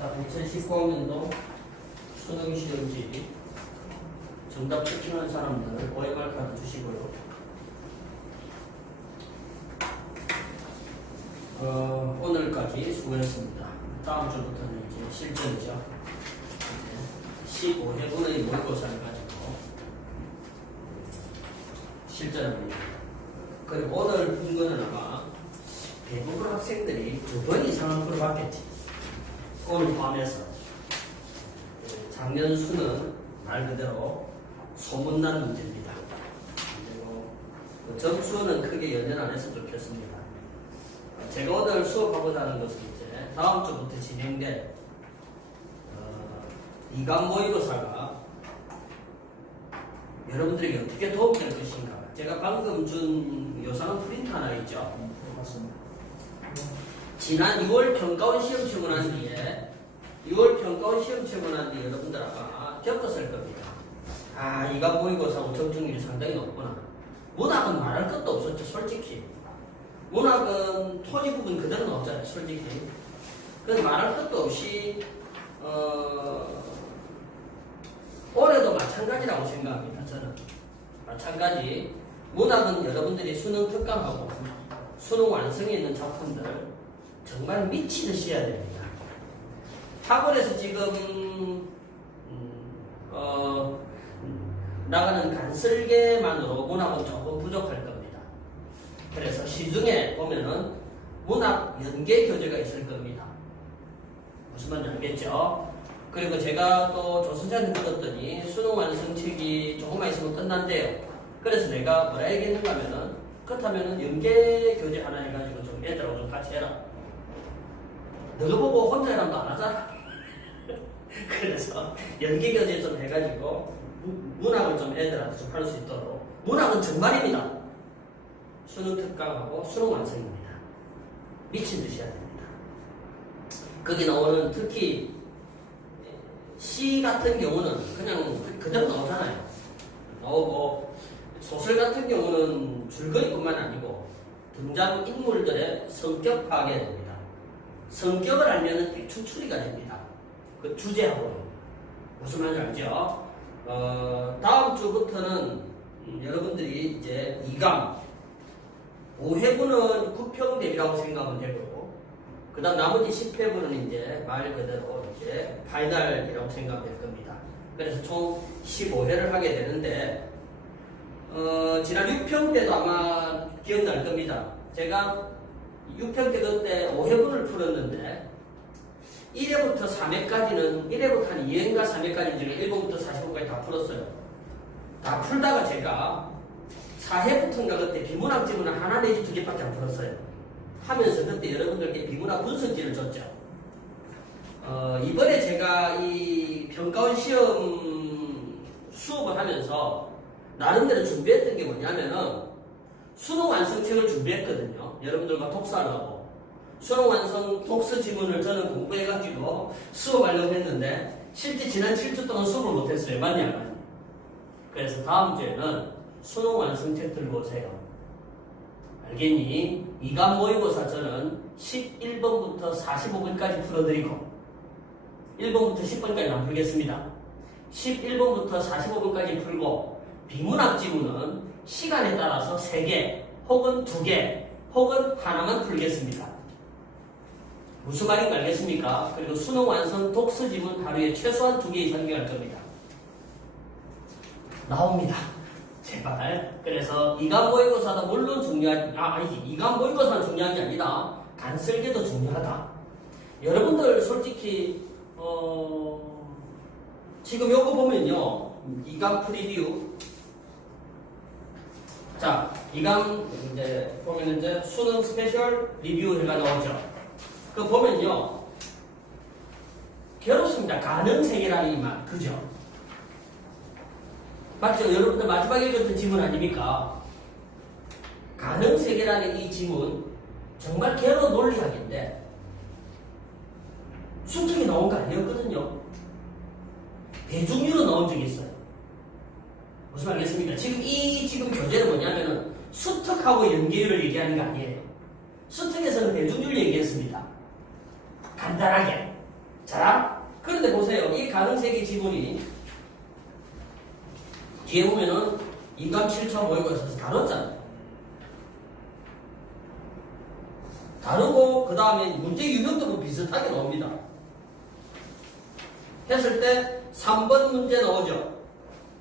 자, 2019학년도 수능 시험지 정답 추천한 사람들 OMR 카드 주시고요. 오늘까지 수고했습니다. 다음 주부터는 이제 실전이죠. 15회분의 모의고사를 가지고 실전을 합니다. 그리고 오늘 푼 거는 아마 대부분 학생들이 2번 이상은 풀어봤겠지. 오늘 포함해서 작년 수는 말 그대로 소문난 문제입니다. 그리고 점수는 크게 연연 안 해서 좋겠습니다. 제가 오늘 수업하고자 하는 것은 이제 다음 주부터 진행될 이감 모의고사가 여러분들에게 어떻게 도움될 것인가. 제가 방금 준 요상은 프린트 하나 있죠. 맞습니다. 지난 6월 평가원 시험 치고 난 뒤에 6월 평가원 시험 치고 난 뒤에 여러분들 아마 겪었을 겁니다. 아, 이감 모의고사 적중률이 상당히 높구나. 문학은 말할 것도 없었죠, 솔직히. 문학은 토지 부분 그대로 나오잖아요, 솔직히. 그래서 말할 것도 없이 올해도 마찬가지라고 생각합니다, 저는. 마찬가지. 문학은 여러분들이 수능 특강하고 수능 완성에 있는 작품들 정말 미치듯이 해야 됩니다. 학원에서 지금 나가는 간설계만으로 문학은 조금 부족할 겁니다. 그래서 시중에 보면은 문학 연계 교재가 있을 겁니다. 무슨 말인지 알겠죠? 그리고 제가 또 조선생한테 물었더니 수능 완성책이 조금만 있으면 끝난대요. 그래서 내가 뭐라 얘기했는가 하면은 그렇다면은 연계 교재 하나 해가지고 좀 애들하고 좀 같이 해라. 너가 보고 혼자 해라도 안 하잖아. 그래서 연계 교재 좀 해가지고 문학을 좀 애들한테 좀 할 수 있도록. 문학은 정말입니다. 수능 특강하고 수능 완성입니다. 미친 듯이 해야 됩니다. 거기 나오는 특히 시 같은 경우는 그냥 그대로 나오잖아요. 나오고 소설 같은 경우는 줄거리뿐만 아니고 등장 인물들의 성격 파악해야 됩니다. 성격을 알면은 대충 추리가 됩니다. 그 주제하고는. 무슨 말인지 알죠? 다음 주부터는 여러분들이 이제 2감 5회분은 9평 대비라고 생각하면 되고, 그 다음 나머지 10회분은 이제 말 그대로 이제 파이널이라고 생각하면 될 겁니다. 그래서 총 15회를 하게 되는데, 지난 6평 때도 아마 기억날 겁니다. 제가 6평 때 그때 5회분을 풀었는데, 1회부터 3회까지는, 1회부터 한 2회인가 3회까지 중에 1번부터 45까지 다 풀었어요. 다 풀다가 제가 4회부터인가 그때 비문학 지문을 하나 내지 2개밖에 안 풀었어요. 하면서 그때 여러분들께 비문학 분석지를 줬죠. 이번에 제가 이 평가원 시험 수업을 하면서 나름대로 준비했던 게 뭐냐면은 수능 완성책을 준비했거든요. 여러분들과 독서하려고. 수능 완성 독서 지문을 저는 공부해가지고 수업하려고 했는데 실제 지난 7주 동안 수업을 못했어요. 맞냐 안 맞냐. 그래서 다음 주에는 수능 완성책 들고 오세요. 알겠니? 2감 모의고사 저는 11번부터 45번까지 풀어드리고 1번부터 10번까지 안 풀겠습니다. 11번부터 45번까지 풀고 비문학 지문은 시간에 따라서 3개 혹은 2개 혹은 하나만 풀겠습니다. 무슨 말인지 알겠습니까? 그리고 수능 완성 독서 지문 하루에 최소한 2개 이상 할 겁니다. 나옵니다. 제발. 그래서 2감 모의고사도 물론 아니지. 2감 모의고사는 중요한 게 아니다. 간설계도 중요하다. 여러분들 솔직히 지금 요거 보면요. 2감 프리뷰. 자, 2감 이제 보면 이제 수능 스페셜 리뷰가 나오죠. 그거 보면요. 괴롭습니다. 가능세계라는 이 말. 그죠? 맞죠? 여러분들 마지막에 읽었던 지문 아닙니까? 가능세계라는 이 지문 정말 괴로 논리학인데 수특이 나온 거 아니었거든요. 대중류로 나온 적이 있어요. 무슨 말 알겠습니까? 지금 교재는 뭐냐면은 수특하고 연계율을 얘기하는 거 아니에요. 수특에서는 대중률 얘기했습니다. 간단하게. 자, 그런데 보세요. 이 가능세기 지문이 뒤에 보면은 인감 7차 모의고사에서 다뤘잖아요. 다르고 그 다음에 문제 유형도 비슷하게 나옵니다. 했을 때 3번 문제 나오죠.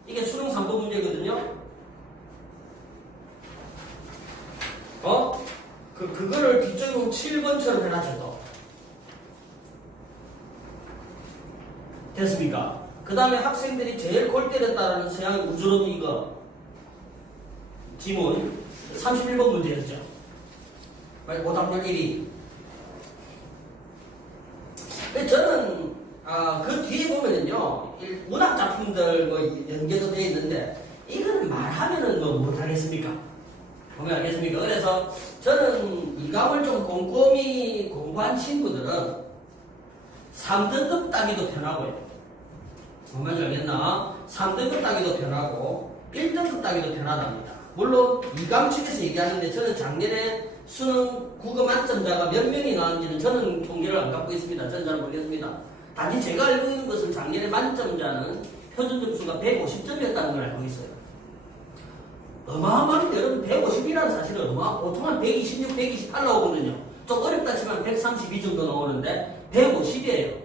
이게 수능 3번 문제거든요. 그거를 뒤쪽으로 7번처럼 해놨죠, 또. 됐습니까? 그 다음에 학생들이 제일 골 때렸다라는 서양 우주론 이거 지문 31번 문제였죠. 오답률 1위. 저는 그 뒤에 보면은요 문학 작품들 뭐 연계도 되어 있는데 이거는 말하면은 뭐 못하겠습니까? 공부하겠습니까? 그래서 저는 이감을 좀 꼼꼼히 공부한 친구들은 3등급 따기도 편하고요. 뭔 말인지 알겠나? 3등급 따기도 편하고 1등급 따기도 편하답니다. 물론 이감 측에서 얘기하는데 저는 작년에 수능 국어 만점자가 몇 명이 나왔는지는 저는 통계를 안 갖고 있습니다. 저는 잘 모르겠습니다. 단지 제가 알고 있는 것은 작년에 만점자는 표준 점수가 150점이었다는 걸 알고 있어요. 어마어마한데 여러분 150이라는 사실은 보통 한 126, 128 나오거든요. 좀 어렵다 치면 132 정도 나오는데 150이에요.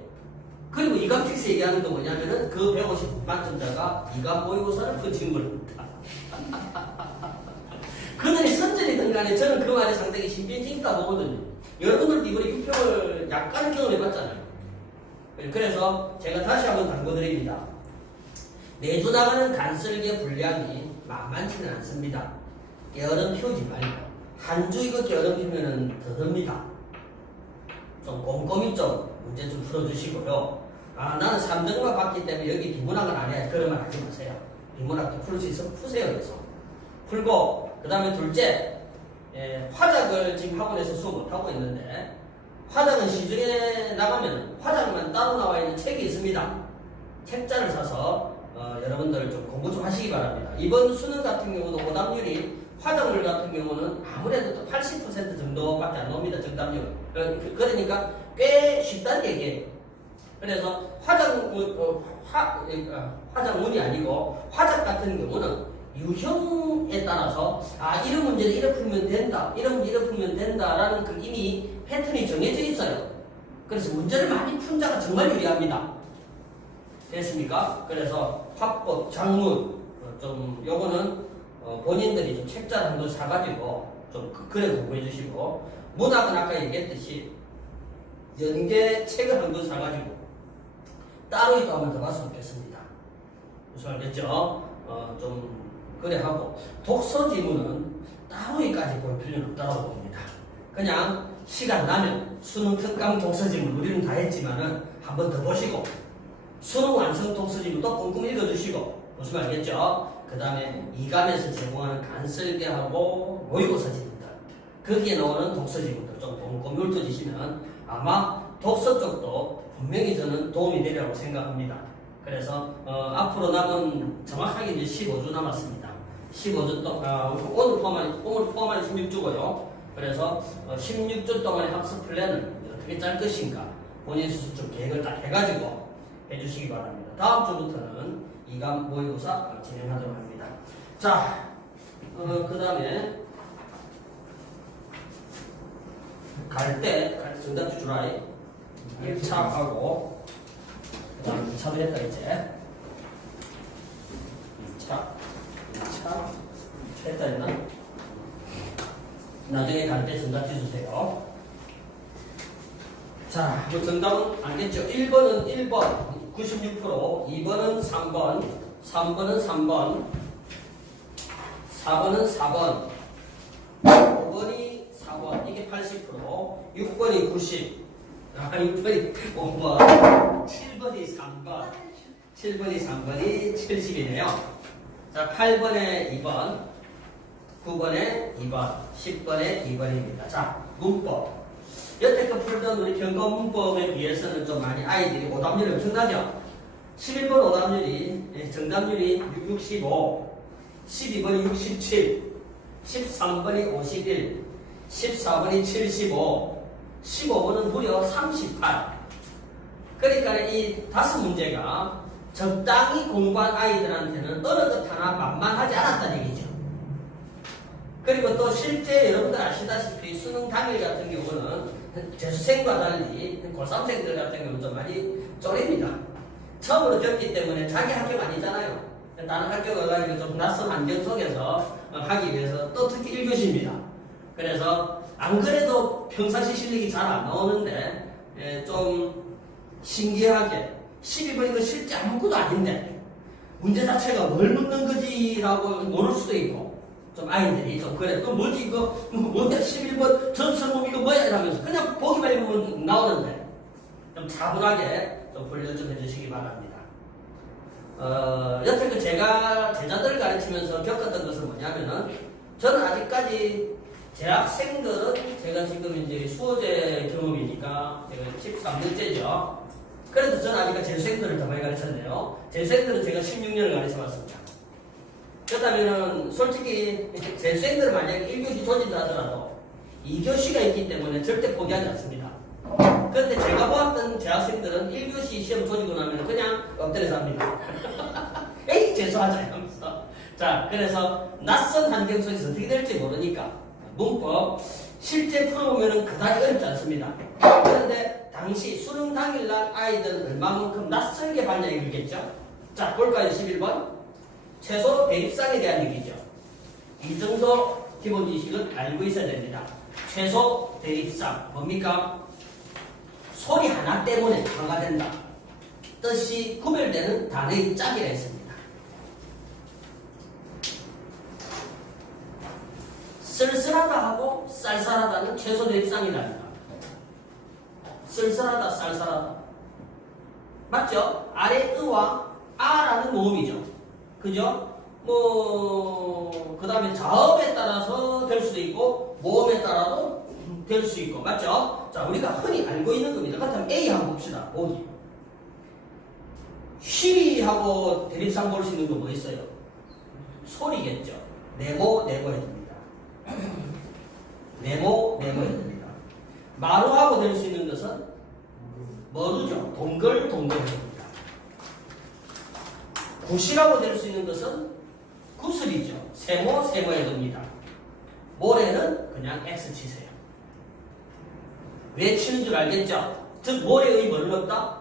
그리고 이감 측에서 얘기하는 건 뭐냐면은 그 150 만점자가 이감 모의고사를 던진 겁니다. 그들이 선전이든 간에 저는 그 말에 상당히 신빙성이 있다 보거든요. 여러분들도 이번에 6평을 약간 경험해봤잖아요. 그래서 제가 다시 한번 당부드립니다. 매주 나가는 간설계 분량이 만만치는 않습니다. 게으름 피우지 말고 한 주 이거 게으름 피우면 더 듭니다. 좀 꼼꼼히 좀 문제 좀 풀어주시고요. 나는 3등만 받기 때문에 여기 비문학은 안 해야지. 그런 말 하지 마세요. 비문학도 풀 수 있어 푸세요. 그래서 풀고 그 다음에 둘째 화작을 지금 학원에서 수업 못하고 있는데 화작은 시중에 나가면 화작만 따로 나와 있는 책이 있습니다. 책자를 사서 여러분들 좀 공부 좀 하시기 바랍니다. 이번 수능 같은 경우도 오답률이 화작물 같은 경우는 아무래도 또 80% 정도밖에 안 나옵니다. 정답률. 그러니까 꽤 쉽다는 얘기예요. 그래서 화작문이 아니고 화작 같은 경우는 유형에 따라서 이런 문제는 이렇게 풀면 된다, 이런 문제 이렇게 풀면 된다라는 그 이미 패턴이 정해져 있어요. 그래서 문제를 많이 푼 자가 정말 유리합니다. 됐습니까? 그래서 화법, 작문 좀 요거는 본인들이 좀 책자를 한번 사가지고 좀 그래 공부해 주시고 문학은 아까 얘기했듯이 연계 책을 한번 사가지고 따로 있다 하면 더 봤으면 좋겠습니다. 무슨 알겠죠? 좀 그래 하고 독서 지문은 따로이까지 볼 필요는 없다고 봅니다. 그냥 시간 나면 수능 특강 독서 지문 우리는 다 했지만은 한 번 더 보시고 수능 완성 독서 지문도 꼼꼼히 읽어주시고 무슨 알겠죠? 그 다음에 이감에서 제공하는 간설계하고 모의고사 지문들 거기에 나오는 독서 지문들 좀 꼼꼼히 훑어주시면 아마 독서 쪽도 분명히 저는 도움이 되리라고 생각합니다. 그래서 앞으로 남은 정확하게 이제 15주 남았습니다. 15주 동안 오늘 포함한 16주고요. 그래서 16주 동안의 학습 플랜을 어떻게 짤 것인가 본인 스스로 좀 계획을 딱 해가지고 해주시기 바랍니다. 다음 주부터는 이감 모의고사 진행하도록 합니다. 자, 그 다음에 갈 때 정답지 주라이 1차 하고 그 다음에 2차도 했다 이제 2차 했다 했나? 나중에 갈 때 정답지 주세요. 자, 뭐 정답은 알겠죠? 1번은 1번 96%, 2번은 3번, 3번은 3번, 4번은 4번, 5번이 4번, 이게 80%, 6번이 90, 6번이 5번, 7번이 3번, 7번이 3번이 70이네요. 자, 8번에 2번, 9번에 2번, 10번에 2번입니다. 자, 문법. 여태껏 풀던 우리 평가 문법에 비해서는 좀 많이 아이들이 오답률이 엄청나죠? 11번 오답률이, 정답률이 65, 12번이 67, 13번이 51, 14번이 75, 15번은 무려 38. 그러니까 이 5문제가 적당히 공부한 아이들한테는 어느 것 하나 만만하지 않았다는 얘기죠. 그리고 또 실제 여러분들 아시다시피 수능 당일 같은 경우는 재수생과 달리 고3생들 같은 경우는 좀 많이 쫄립니다. 처음으로 겪기 때문에 자기 학교가 아니잖아요. 다른 학교 가가지고 좀 낯선 환경 속에서 하기 위해서 또 특히 1교시입니다. 그래서 안 그래도 평상시 실력이 잘 안 나오는데 좀 신기하게 12번 이거 실제 아무것도 아닌데 문제 자체가 뭘 묻는 거지라고 모를 수도 있고 좀 아이들이 좀 그래 그 뭐지 이거 뭐야 11번 전설몸 이거 뭐야 이러면서 그냥 보기만 해보면 나오는데 좀 차분하게 좀 훈련 좀 해주시기 바랍니다. 여태 제가 제자들을 가르치면서 겪었던 것은 뭐냐면은 저는 아직까지 재학생들은 제가 지금 이제 수호제 경험이니까 제가 13년째죠. 그래도 저는 아직까지 재수생들을 더 많이 가르쳤네요. 재수생들은 제가 16년을 가르쳐봤습니다. 그렇다면은 솔직히 재수생들을 만약에 1교시 조진다 하더라도 2교시가 있기 때문에 절대 포기하지 않습니다. 그런데 제가 보았던 재학생들은 1교시 시험 조지고 나면 그냥 엎드려서 합니다. 에이 재수하자 이러면서. 자, 그래서 낯선 환경 속에서 어떻게 될지 모르니까 문법 실제 풀어보면 그다지 어렵지 않습니다. 그런데 당시 수능 당일날 아이들은 얼마만큼 낯설게 봤냐 이거겠죠. 자, 볼까요? 11번 최소 대립상에 대한 얘기죠. 이 정도 기본 지식은 알고 있어야 됩니다. 최소 대립상 뭡니까? 소리 하나 때문에 화가 된다. 뜻이 구별되는 단어의 짝이라 했습니다. 쓸쓸하다 하고 쌀쌀하다는 최소 대립상이랍니다. 쓸쓸하다, 쌀쌀하다. 맞죠? 아래 의와 아라는 모음이죠. 그죠? 그 다음에 자음에 따라서 될 수도 있고, 모음에 따라도 될 수 있고, 맞죠? 자, 우리가 흔히 알고 있는 겁니다. 그렇다면 A 한번 봅시다. 보기. 쉬하고 대립상 볼 수 있는 거 뭐 있어요? 소리겠죠. 네모 해야 됩니다. 네모 해야 됩니다. 마루하고 될 수 있는 것은 머루죠. 동글 해야 됩니다. 굿이라고 될 수 있는 것은 구슬이죠. 세모 해야 됩니다. 모래는 그냥 X 치세요. 왜 치는 줄 알겠죠? 즉 모래의 뭐는 없다?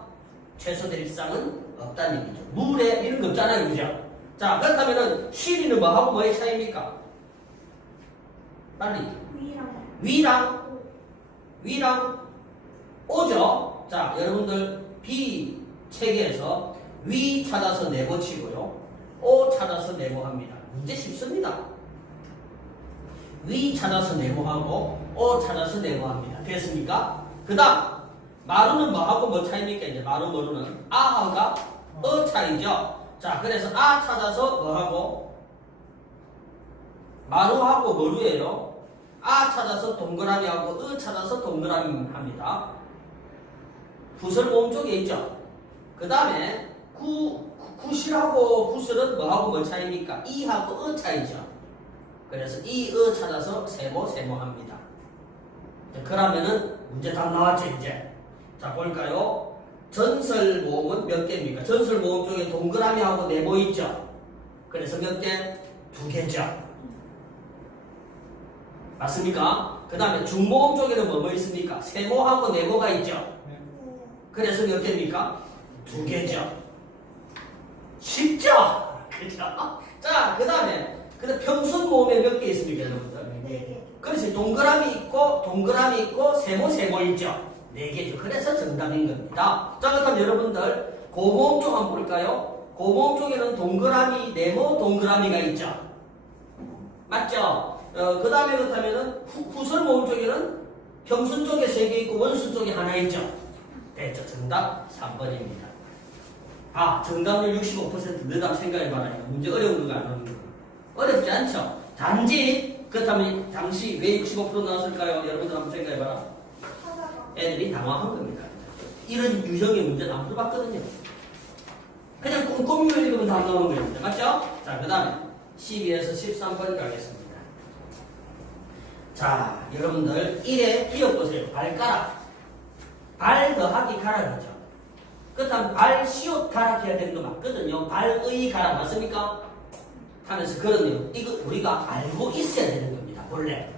최소 대립상은 없다는 얘기죠. 물에 이런 거 없잖아요. 그죠? 자, 그렇다면은 쉬리는 뭐하고 뭐의 차이입니까? 빨리. 위랑 오죠? 자, 여러분들 B 체계에서 위 찾아서 네모 치고요. 오 찾아서 네모 합니다. 문제 쉽습니다. 위 찾아서 네모하고 오 찾아서 네모합니다. 됐습니까? 그 다음 마루는 뭐하고 뭐 차이입니까? 이제 마루 머루는 아하가 어 차이죠. 자, 그래서 아 찾아서 뭐하고 마루하고 머루예요. 아 찾아서 동그라미하고 으 찾아서 동그라미 합니다. 구슬 모음 쪽에 있죠. 그 다음에 굿이하고 구슬은 뭐하고 뭐 차이입니까? 이하고 어 차이죠. 그래서 이, 어 찾아서 세모 합니다. 그러면은 문제 다 나왔죠, 이제. 자, 볼까요? 전설 모음은 몇 개입니까? 전설 모음 쪽에 동그라미하고 네모 있죠? 그래서 몇 개? 2개죠. 맞습니까? 그 다음에 중모음 쪽에는 뭐 있습니까? 세모하고 네모가 있죠? 그래서 몇 개입니까? 2개죠. 쉽죠? 그죠? 자, 그 다음에 평순 모음에 몇 개 있습니까, 여러분들? 4개. 그렇지. 동그라미 있고, 세모 있죠? 4개죠. 그래서 정답인 겁니다. 자, 그럼 여러분들, 고모음 쪽 한번 볼까요? 고모음 쪽에는 동그라미, 네모 동그라미가 있죠? 맞죠? 그 다음에 그렇다면은, 후설 모음 쪽에는 평순 쪽에 3개 있고, 원순 쪽에 하나 있죠? 됐죠. 정답 3번입니다. 아, 정답률 65% 너답 생각해봐라. 문제 어려운 거가 안 오는 거. 어렵지 않죠? 단지 그렇다면 당시 왜 65% 나왔을까요? 여러분들 한번 생각해봐라. 애들이 당황한 겁니다. 이런 유형의 문제는 안 풀어봤거든요. 그냥 꼼꼼히 읽으면 다 나오는 겁니다. 맞죠? 자, 그 다음에 12에서 13번 가겠습니다. 자, 여러분들 1에 기억 보세요. 발가락. 발 더하기 가락이죠. 그렇다면 발 시옷 가락 해야 되는 거 맞거든요. 발의 가락 맞습니까? 하면서 그러네요. 이거 우리가 알고 있어야 되는 겁니다. 원래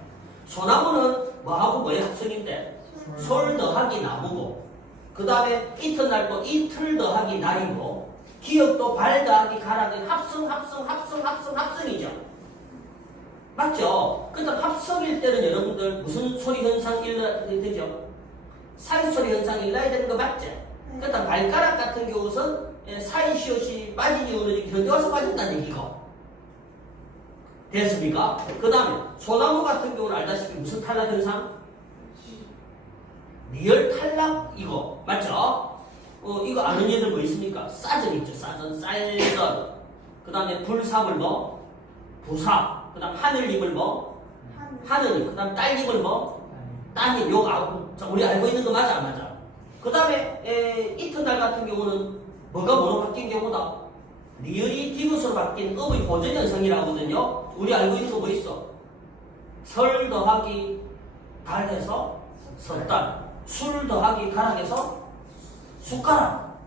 소나무는 뭐하고 뭐의 합성인데 솔 더하기 나무고, 그 다음에 이튿날도 이틀 더하기 날이고, 기억도 발 더하기 가락의 합성이죠. 맞죠? 그다음 합성일 때는 여러분들 무슨 소리 현상 일어나야 되죠? 사이 소리 현상이 일어나야 되는 거 맞죠? 그다음 발가락 같은 경우는 사이 시옷이 빠진 이유는 견뎌와서 빠진다는 얘기고. 됐습니까? 그 다음에 소나무 같은 경우는 알다시피 무슨 탈락 현상? 리얼 탈락이고, 맞죠? 이거 아는 얘들 뭐 있습니까? 싸전 있죠. 싸전, 쌀전. 그 다음에 불삽을 뭐? 부사. 그 다음 하늘잎을 뭐? 하늘잎. 그 다음 딸잎을 뭐? 따님. 요거 알고. 자, 우리 알고 있는 거 맞아, 안 맞아? 그 다음에 이튿날 같은 경우는 뭐가 뭐로 바뀐 경우다? 리을이 디귿으로 바뀐 업의 보전 현상이라고 하거든요. 우리 알고 있는 거 뭐 있어? 설 더하기 달해서 섣달. 술 더하기 가락에서 숟가락.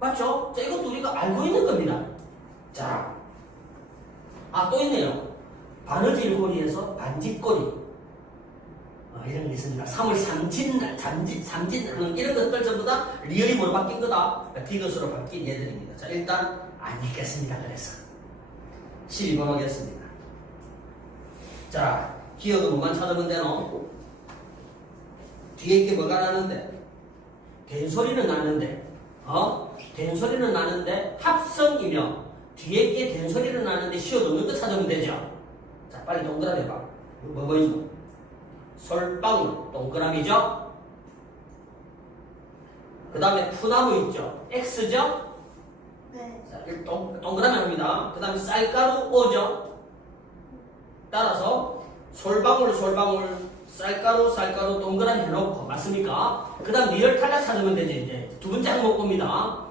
맞죠? 자, 이것도 우리가 알고 있는 겁니다. 자, 또 있네요. 바느질고리에서 반짓고리. 이런 게 있습니다. 3월 삼진날, 삼진, 이런 것들 전부 다 리얼이 뭘 바뀐 거다? 디귿으로 바뀐 얘들입니다. 자, 일단 안 읽겠습니다. 그래서 12번 하겠습니다. 자, 기억은 뭐만 찾으면 되노? 뒤에 게 뭐가 나는데? 된소리는 나는데, 된소리는 나는데 합성이며 뒤에 게 된소리는 나는데 시옷 없는 거 찾으면 되죠. 자, 빨리 동그라미 해봐. 뭐 보이죠? 솔방울 동그라미죠. 그 다음에 푸나무 있죠. X죠. 네. 자, 동그라미 합니다. 그 다음에 쌀가루 O죠. 따라서 솔방울 쌀가루 동그라미 해놓고, 맞습니까? 그 다음 리얼 탈락 찾으면 되죠. 이제 두 번째 항목 봅니다.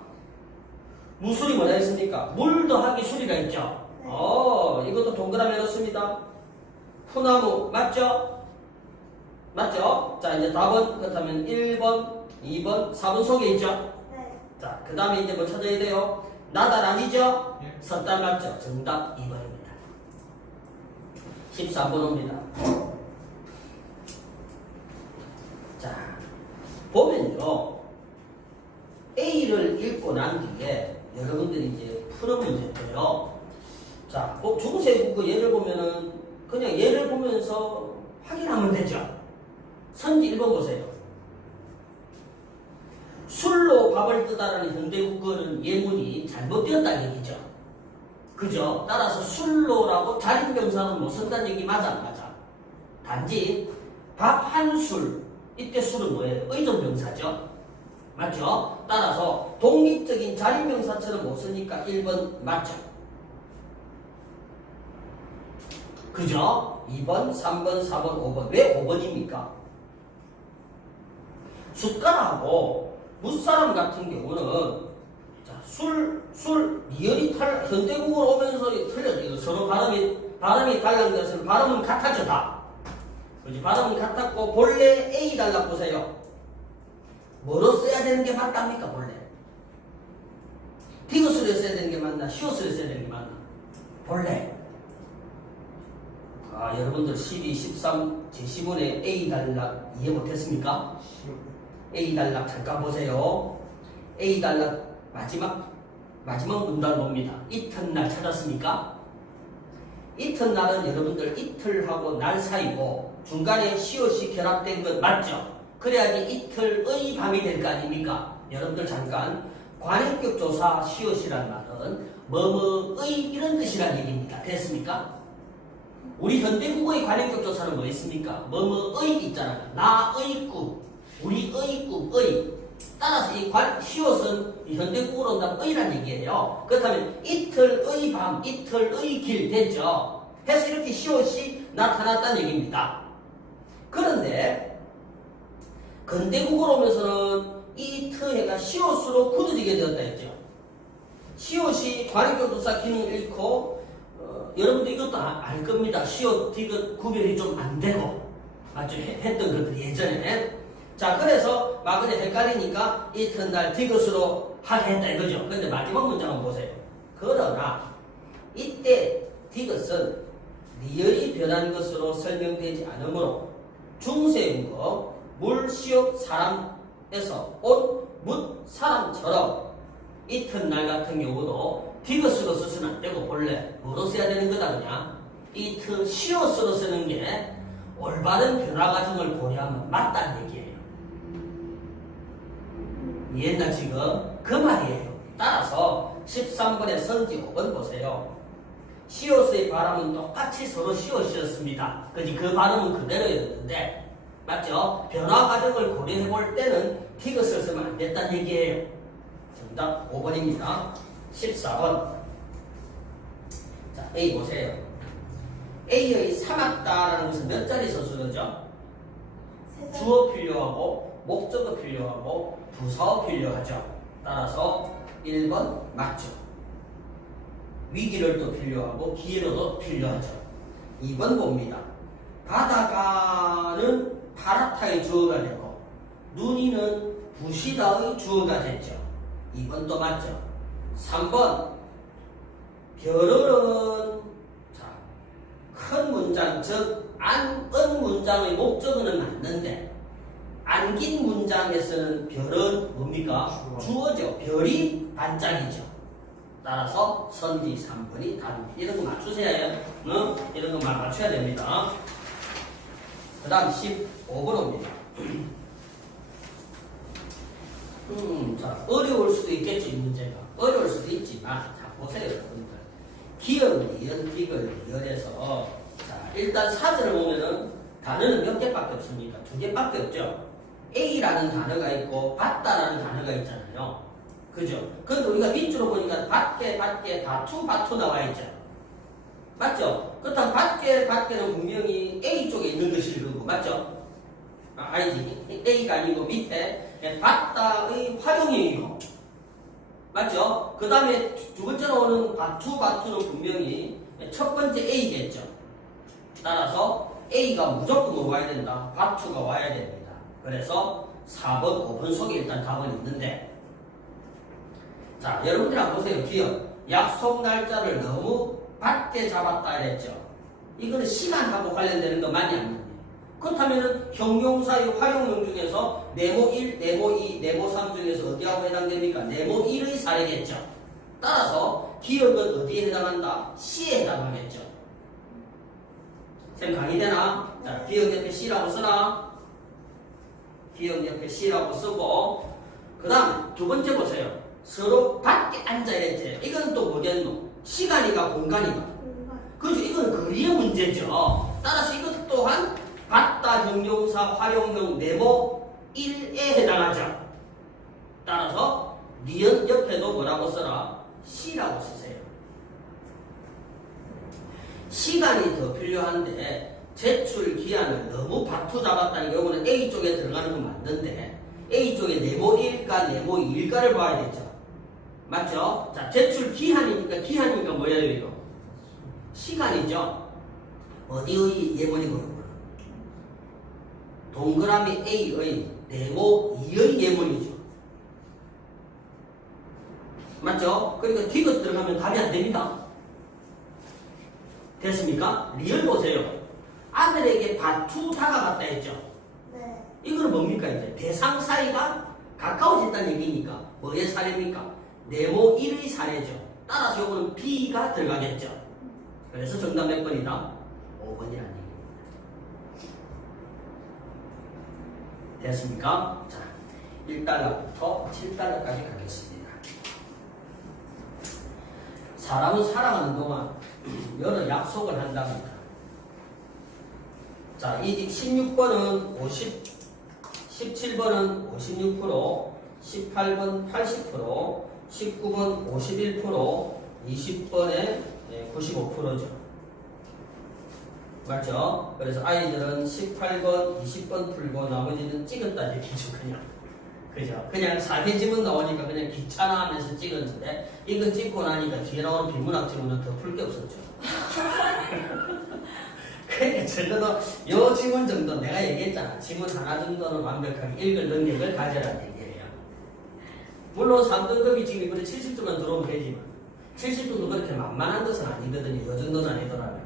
무술이 뭐가 있습니까? 물 더하기 수리가 있죠. 네. 이것도 동그라미 해놓습니다. 푸나무 맞죠? 맞죠? 자, 이제 답은 그렇다면 1번, 2번, 4번 속에 있죠? 네. 자, 그 다음에 이제 뭐 찾아야 돼요? 나달 아니죠? 예. 섣달 맞죠? 정답 2번입니다. 14번 옵니다. 자, 보면요. A를 읽고 난 뒤에 여러분들이 이제 푸는 문제인데요. 자, 중세 국어 예를 보면은 그냥 예를 보면서 확인하면 되죠. 선지 1번 보세요. 술로 밥을 뜨다라는 현대 국어는 예문이 잘못되었다는 얘기죠. 그죠? 따라서 술로라고 자린명사는 못 쓴다는 얘기 맞아 안 맞아? 단지 밥 한 술, 이때 술은 뭐예요? 의존명사죠. 맞죠? 따라서 독립적인 자린명사처럼 못 쓰니까 1번 맞죠? 그죠? 2번, 3번, 4번, 5번. 왜 5번입니까? 숟가락하고 무사람 같은 경우는 자, 리얼이 현대국어로 오면서 틀려져. 이거 서로 발음이 달라는 것은 발음은 같아져 다. 그지? 발음은 같았고 본래 A 달라 보세요. 뭐로 써야 되는 게 맞답니까 본래? 디귿으로 써야 되는 게 맞나? 시옷으로 써야 되는 게 맞나? 본래. 여러분들 12, 13, 제10원에 A 단락 이해 못했습니까? A 단락 잠깐 보세요. A 단락 마지막 문단 봅니다. 이튿날 찾았습니까? 이튿날은 여러분들 이틀하고 날 사이고 중간에 시옷이 결합된 건 맞죠? 그래야지 이틀의 밤이 될 거 아닙니까? 여러분들 잠깐 관행격 조사 시옷이란 말은 뭐뭐의 이런 뜻이란 얘기입니다. 됐습니까? 우리 현대국어의 관행격 조사는 뭐 있습니까? 뭐뭐의 있잖아요. 나의 꿈, 우리의 꿈의. 따라서 이 시옷은 현대국어로 온다면 의란 얘기예요. 그렇다면 이틀의 밤, 이틀의 길 됐죠? 해서 이렇게 시옷이 나타났다는 얘기입니다. 그런데 근대국어로 오면서는 이 트해가 시옷으로 굳어지게 되었다 했죠. 시옷이 관행격 조사 기능을 잃고 여러분도 이것도 알 겁니다. 시옷, 디귿 구별이 좀 안 되고 맞죠? 했던 것들이 예전에 자, 그래서 막 그래 헷갈리니까 이튿날 디귿으로 하게 했다 이거죠. 근데 마지막 문장 한번 보세요. 그러나 이때 디귿은 리을이 변한 것으로 설명되지 않으므로 중세국어 물시옷 사람에서 온 묻 사람처럼 이튿날 같은 경우도 디귿으로 쓰시면 안 되고 본래 뭐로 써야 되는 거다 그냥 이트 시옷으로 쓰는 게 올바른 변화 과정을 고려하면 맞다는 얘기예요. 이해했나 지금? 그 말이에요. 따라서 13번의 선지 5번 보세요. 시옷의 발음은 똑같이 서로 시옷이었습니다. 그 발음은 그대로였는데 맞죠? 변화 과정을 고려해 볼 때는 디귿을 쓰면 안 됐다는 얘기예요. 정답 5번입니다. 14번. 자, A 보세요. A의 삼았다라는 것은 몇 자리 서술어죠? 주어 필요하고 목적어 필요하고 부사어 필요하죠. 따라서 1번 맞죠. 위기를 또 필요하고 기회로도 필요하죠. 2번 봅니다. 바다가는 파라타의 주어가 되고 눈이는 부시다의 주어가 됐죠. 2번 또 맞죠. 3번 별은 큰 문장 즉 안은 문장의 목적어는 맞는데 안긴 문장에서는 별은 뭡니까? 주어죠. 별이 반짝이죠. 따라서 선지 3번이 답입니다. 이런 거 맞추세요. 응? 이런 거 맞춰야 됩니다. 그 다음 15번 옵니다. 자, 어려울 수도 있겠죠, 이 문제가. 어려울 수도 있지만, 자, 보세요, 여러분들. 기억, 리을, 디귿, 리을에서, 자, 일단 사전을 보면은 단어는 몇 개밖에 없습니까? 2개밖에 없죠. A라는 단어가 있고, 받다라는 단어가 있잖아요. 그죠? 근데 우리가 밑으로 보니까 받게, 바투 나와 있죠. 맞죠? 그렇다면 받게는 분명히 A 쪽에 있는 것일 거고, 맞죠? 아니지. A가 아니고 밑에 받다의 활용형이고, 맞죠? 그 다음에 두 번째로 오는 바투는 분명히 첫 번째 A겠죠. 따라서 A가 무조건 와야 된다. 바투가 와야 됩니다. 그래서 4번, 5번 속에 일단 답은 있는데, 자, 여러분들 한번 보세요. 기억. 약속 날짜를 너무 밖에 잡았다 이랬죠. 이거는 시간하고 관련되는 거 많이 안 맞네요. 그렇다면 형용사의 활용형 중에서 네모 1, 네모 2, 네모 3 중에서 어디하고 해당됩니까? 네모 1의 사례겠죠. 따라서 기억은 어디에 해당한다? 시에 해당하겠죠. 쌤 강의되나? 자, 기억 옆에 C라고 쓰나? 기억 옆에 C라고 쓰고, 그 다음 두 번째 보세요. 서로 밖에 앉아야지. 이건 또 뭐겠노? 시간이가 공간이가. 그죠? 이건 거리의 문제죠. 따라서 이것 또한 받다 형용사 활용형 네모 1에 해당하죠. 따라서 니은 옆에도 뭐라고 써라? C라고 쓰세요. 시간이 더 필요한데 제출 기한을 너무 바투 잡았다는 경우는 A 쪽에 들어가는 건 맞는데 A 쪽에 네모 1가 네모 2일까를 봐야겠죠. 맞죠? 자, 제출 기한이니까 뭐예요 이거? 시간이죠. 어디의 예문이고? 동그라미 A의 네모 2의 예문이죠. 맞죠? 그러니까 디귿 들어가면 답이 안 됩니다. 됐습니까? 리을 보세요. 아들에게 바투 다가갔다 했죠. 네. 이거는 뭡니까 이제? 대상 사이가 가까워졌다는 얘기니까 뭐의 사례입니까? 네모 1의 사례죠. 따라서 이거는 B가 들어가겠죠. 그래서 정답 몇 번이다? 5번이라는 얘기입니다. 됐습니까? 자, 1달러부터 7달러까지 가겠습니다. 사람은 살아가는 동안 여러 약속을 한답니다. 자, 이 16번은 17번은 56%, 18번 80%, 19번 51%, 20번에 95%죠. 맞죠? 그래서 아이들은 18번, 20번 풀고 나머지는 찍었다 얘기죠, 그냥. 그죠? 그냥 사회지문 나오니까 그냥 귀찮아 하면서 찍었는데, 이거 찍고 나니까 뒤에 나오는 비문학 지문은 더 풀 게 없었죠. 그러니까 적어도 요 지문 정도 내가 얘기했잖아. 지문 하나 정도는 완벽하게 읽을 능력을 가져라는 얘기예요. 물론 3등급이 지금 이번에 70점만 들어오면 되지만 70점도 그렇게 만만한 것은 아니거든요. 요 정도는 아니더라고요.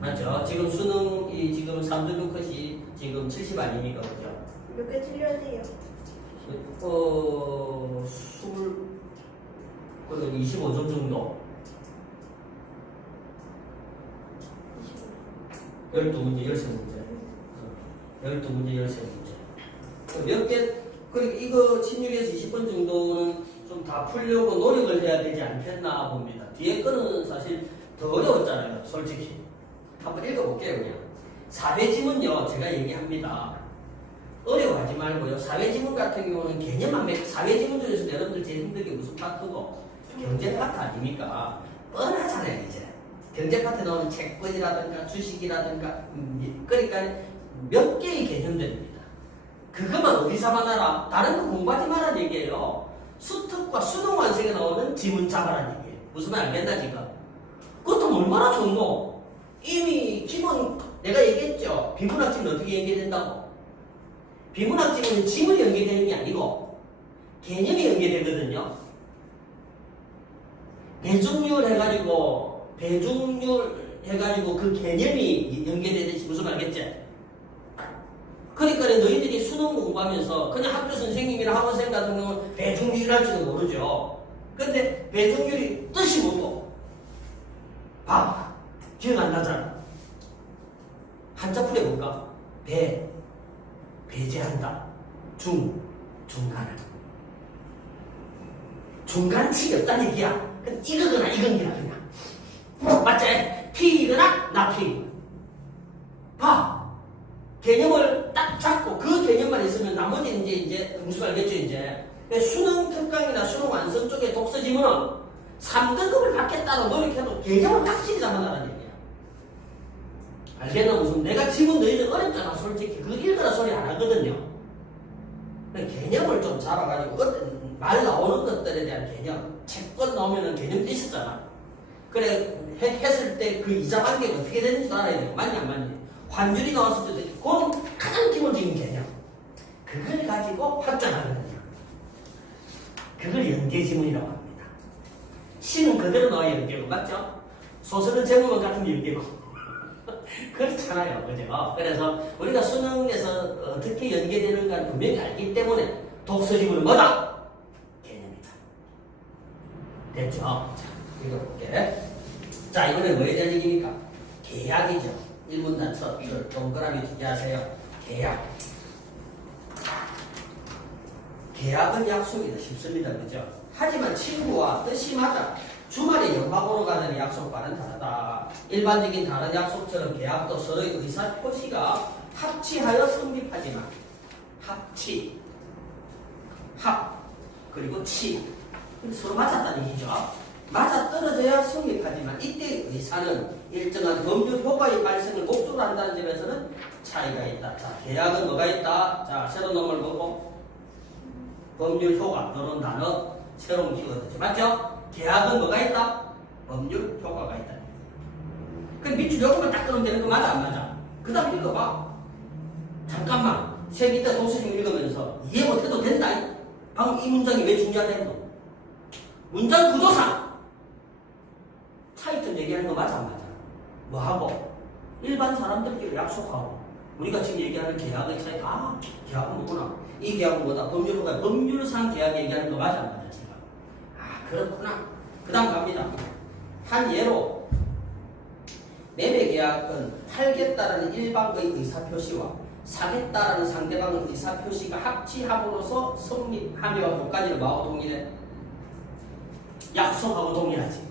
맞죠? 지금 수능이 지금 3등급 컷이 지금 70 아닙니까? 그죠? 몇 개 틀려야 돼요? 25점 정도. 12문제, 13문제. 12문제, 13문제. 몇 개, 그러니까 이거 16에서 20번 정도는 좀 다 풀려고 노력을 해야 되지 않겠나 봅니다. 뒤에 거는 사실 더 어려웠잖아요, 솔직히. 한번 읽어볼게요, 그냥. 사회지문요, 제가 얘기합니다. 어려워하지 말고요. 사회지문 같은 경우는 개념만 사회지문 중에서 여러분들 제일 힘든 게 무슨 파트고? 경제 파트 아닙니까? 뻔하잖아요, 이제. 경제 파트에 나오는 채권이라든가 주식이라든가 그러니까 몇 개의 개념들입니다. 그것만 어디 잡아놔라. 다른 거 공부하지 말라는 얘기예요. 수특과 수능 완성에 나오는 지문 잡아라는 얘기예요. 무슨 말 알겠나 지금? 그것도 얼마나 좋은 거? 이미 기본 내가 얘기했죠. 비문학 지문 어떻게 연계된다고? 비문학 지문은 지문이 연계되는 게 아니고 개념이 연계되거든요. 배중률 해가지고 그 개념이 연계되듯이 무슨 말 알겠지? 그러니까 너희들이 수능 공부하면서 그냥 학교 선생님이나 학원생 같은 경우는 배중률이랄지도 모르죠. 근데 배중률이 뜻이 뭐고? 봐봐. 기억 안 나잖아. 한자 풀어볼까? 배제한다. 중간을. 중간치기 없다는 얘기야. 이거거나 이건기라 그냥. 맞지? P이거나 나 P. 봐. 개념을 딱 잡고 그 개념만 있으면 나머지는 이제 무슨 알겠죠 이제. 수능 특강이나 수능 완성 쪽에 독서 지문은 3등급을 받겠다고 노력해도 개념을 확실히 잡아놔라는 얘기야. 알겠나? 무슨 내가 지문 너희들 어렵잖아 솔직히. 그거 읽으라 소리 안 하거든요. 개념을 좀 잡아가지고 말 나오는 것들에 대한 개념. 채권 나오면은 개념도 있었잖아. 그래 했을 때 그 이자 관계가 어떻게 되는지도 알아야 돼요. 맞냐 안 맞냐. 환율이 나왔을 때도 그건 가장 기본적인 개념. 그걸 가지고 확장하거든요. 그걸 연계지문이라고 합니다. 시는 그대로 나와야 연계고 맞죠? 소설은 제목만 같은 연계고 그렇잖아요. 그죠? 그래서 우리가 수능에서 어떻게 연계되는가 분명히 알기 때문에 독서지문은 뭐다? 개념이다. 됐죠? 자, 읽어볼게. 자, 이번에 뭐에 대한 얘기입니까? 계약이죠. 1문단 첫 줄 동그라미 2개 하세요. 계약. 계약은 약속이다. 쉽습니다. 그죠? 하지만 친구와 뜻이 맞아. 주말에 영화 보러 가는 약속과는 다르다. 일반적인 다른 약속처럼 계약도 서로의 의사 표시가 합치하여 성립하지만 그리고 서로 맞았다는 얘기죠. 맞아떨어져야 성립하지만 이때의 의사는 일정한 법률 효과의 발생을 목적으로 한다는 점에서는 차이가 있다. 자, 계약은 뭐가 있다? 자, 새로운 놈을 보고 법률 효과, 이런 단어 새로운 키워드죠. 맞죠? 계약은 뭐가 있다? 법률 효과가 있다. 그 밑줄 요금을 딱 끊으면 되는 거 맞아 안 맞아? 그 다음 읽어봐. 잠깐만. 책 이따 동수중 읽으면서 이해 못해도 된다. 방금 이 문장이 왜 중요하다는 거? 문장 구조상 차이점 얘기하는 거 맞아 안 맞아? 뭐하고? 일반 사람들끼리 약속하고 우리가 지금 얘기하는 계약의 차이 계약은 뭐구나. 이 계약은 뭐다? 법률상 계약 얘기하는 거 맞아 안 맞아 지금? 그렇구나. 그 다음 갑니다. 한 예로 매매 계약은 팔겠다라는 일방의 의사표시와 사겠다라는 상대방의 의사표시가 합치함으로써 성립하며 효과지는 뭐하고 동일해? 약속하고 동일하지.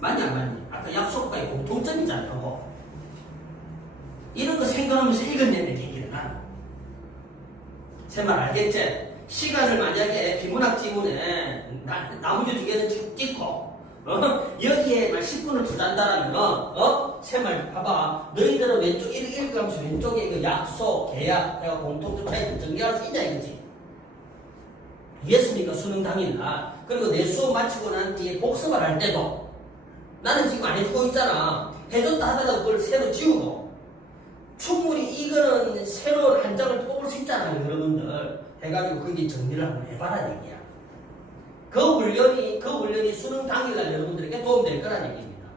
맞냐 안 맞냐? 아까 약속과의 공통점이잖아. 그거. 이런 거 생각하면서 읽어내는 얘기를 나는. 제 말 알겠지? 시간을 만약에 비문학 지문에 나머지 두 개는 찍고 여기에 막 10분을 두잔다라면 새 말 봐봐. 너희들은 왼쪽 읽으면서 왼쪽에 그 약속, 계약, 내가 공통점 차이를 정리할 수 있냐 이거지. 이해했습니까? 수능 당일날. 그리고 내 수업 마치고 난 뒤에 복습을 할 때도 나는 지금 안 해주고 있잖아. 해줬다 하더라도 그걸 새로 지우고 충분히 이거는 새로운 한 장을 뽑을 수 있잖아요. 여러분들 해가지고 거기 정리를 한번 해봐라 얘기야. 그 훈련이 수능 당일날 여러분들에게 도움될 거라는 얘기입니다.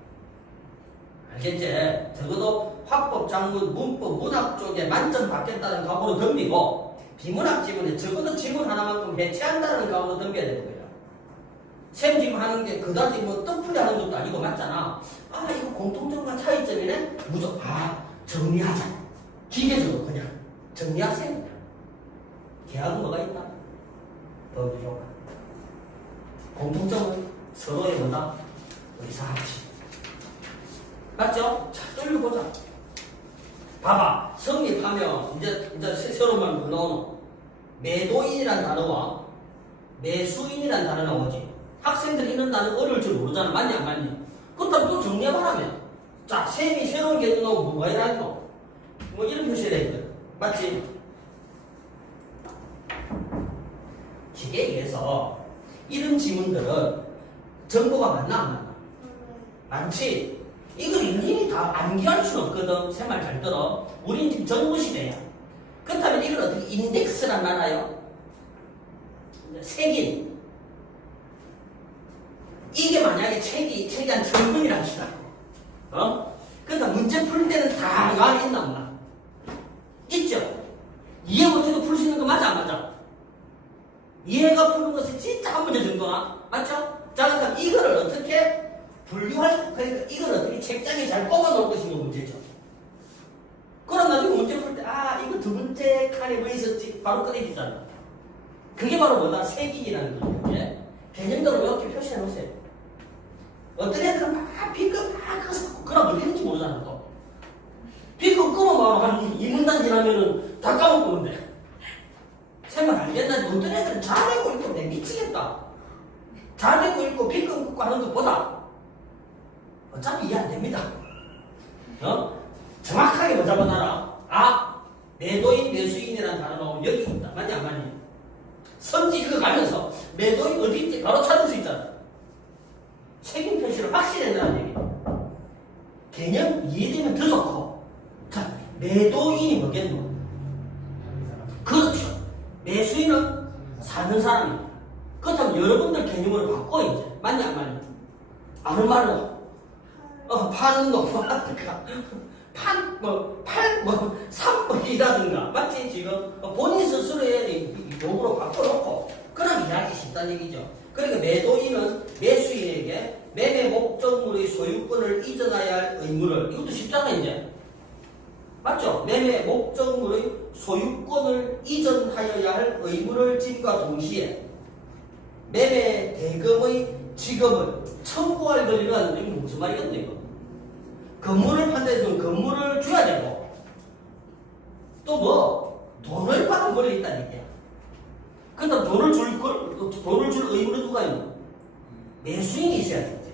알겠지? 적어도 화법, 작문, 문법, 문학 쪽에 만점 받겠다는 각오로 덤비고 비문학 지문에 적어도 지문 하나만큼 해체한다는 각오로 덤벼야 되는 거예요. 셈 지금 하는 게 그다지 뭐 떡풀이 하는 것도 아니고 맞잖아. 아 이거 공통점과 차이점이네. 무조건 정리하자. 기계적으로 그냥 정리하세요. 그냥. 계약은 뭐가 있다? 법률효과. 공통점은 서로의 뭐다? 의사합치. 맞죠? 자, 뚫려보자. 봐봐. 성립하면 이제 새로운 말 뭐 나오노? 매도인이란 단어와 매수인이란 단어 나오지. 학생들이 이런 단어 어려울 줄 모르잖아. 맞니 안 맞니? 그렇다면 또 정리해봐라면. 자, 셈이 새로운 개념 나오면 뭐가 일어나노? 뭐 이런 표시를 했거든. 맞지? 기계에 의해서 이런 지문들은 정보가 맞나 안 맞나? 많지? 이걸 일일이 다 암기할 수는 없거든. 새 말 잘 들어. 우린 지금 정보시대야. 그렇다면 이걸 어떻게 인덱스란 말아요? 색인. 이게 만약에 책이 한 1000권이라 합시다. 그러니까 문제 풀 때는 다 이 안에 있나 없나? 있죠? 이해 못해도 풀 수 있는 거 맞아 안 맞아? 이해가 푸는 것이 진짜 한 문제 정도나? 맞죠? 자, 그럼 이거를 어떻게 그러니까 이걸 어떻게 책장에 잘 꼽아 놓을 것인가 문제죠. 그럼 나중에 문제 풀 때, 이거 두 번째 칸에 뭐 있었지? 바로 꺼내주잖아. 그게 바로 뭐다? 색인이라는 거예요. 개념대로 이렇게 표시해 놓으세요. 어떤 애들은 막 B급 막 끄서 그럼 어디 있는지 모르잖아, 또. B급 끄면 한 2문단 지나면은 다 까먹고는데. 생각 알겠나? 어떤 애들은 잘되고 있고 내 미치겠다. 잘되고 있고 B급 끄고 하는 것보다 어차피 이해 안 됩니다. 정확하게 뭐 잡아놔라. 매도인, 매수인이라는 단어 나오면 여기 있다. 맞니 안 맞니? 선지 이거 가면서 매도인 어디 있지? 바로 찾을 수 있잖아. 책임 표시를 확실히 해놔야 되겠다. 개념 이해되면 더 좋고. 자, 매도인이 뭐겠노? 그렇죠. 매수인은 사는 사람입니다. 그렇다면 여러분들 개념으로 바꿔 이제. 맞니 안 맞니? 아는 말로. 파는 거, 산법이라든가, 맞지? 지금 본인 스스로의 욕으로 바꿔놓고, 그럼 이해하기 쉽다는 얘기죠. 그러니까 매도인은 매수인에게 매매 목적물의 소유권을 이전해야 할 의무를, 이것도 쉽잖아, 이제. 맞죠? 매매 목적물의 소유권을 이전하여야 할 의무를 짐과 동시에 매매 대금의 지급을 청구할 권리를 하는데 이게 무슨 말이겠네, 이거? 건물을 판다해서 건물을 줘야 되고 또 뭐 돈을 받은 권리가 있다는 얘기야. 그다음 돈을 줄 의무는 누가 있노? 매수인이 있어야 되지.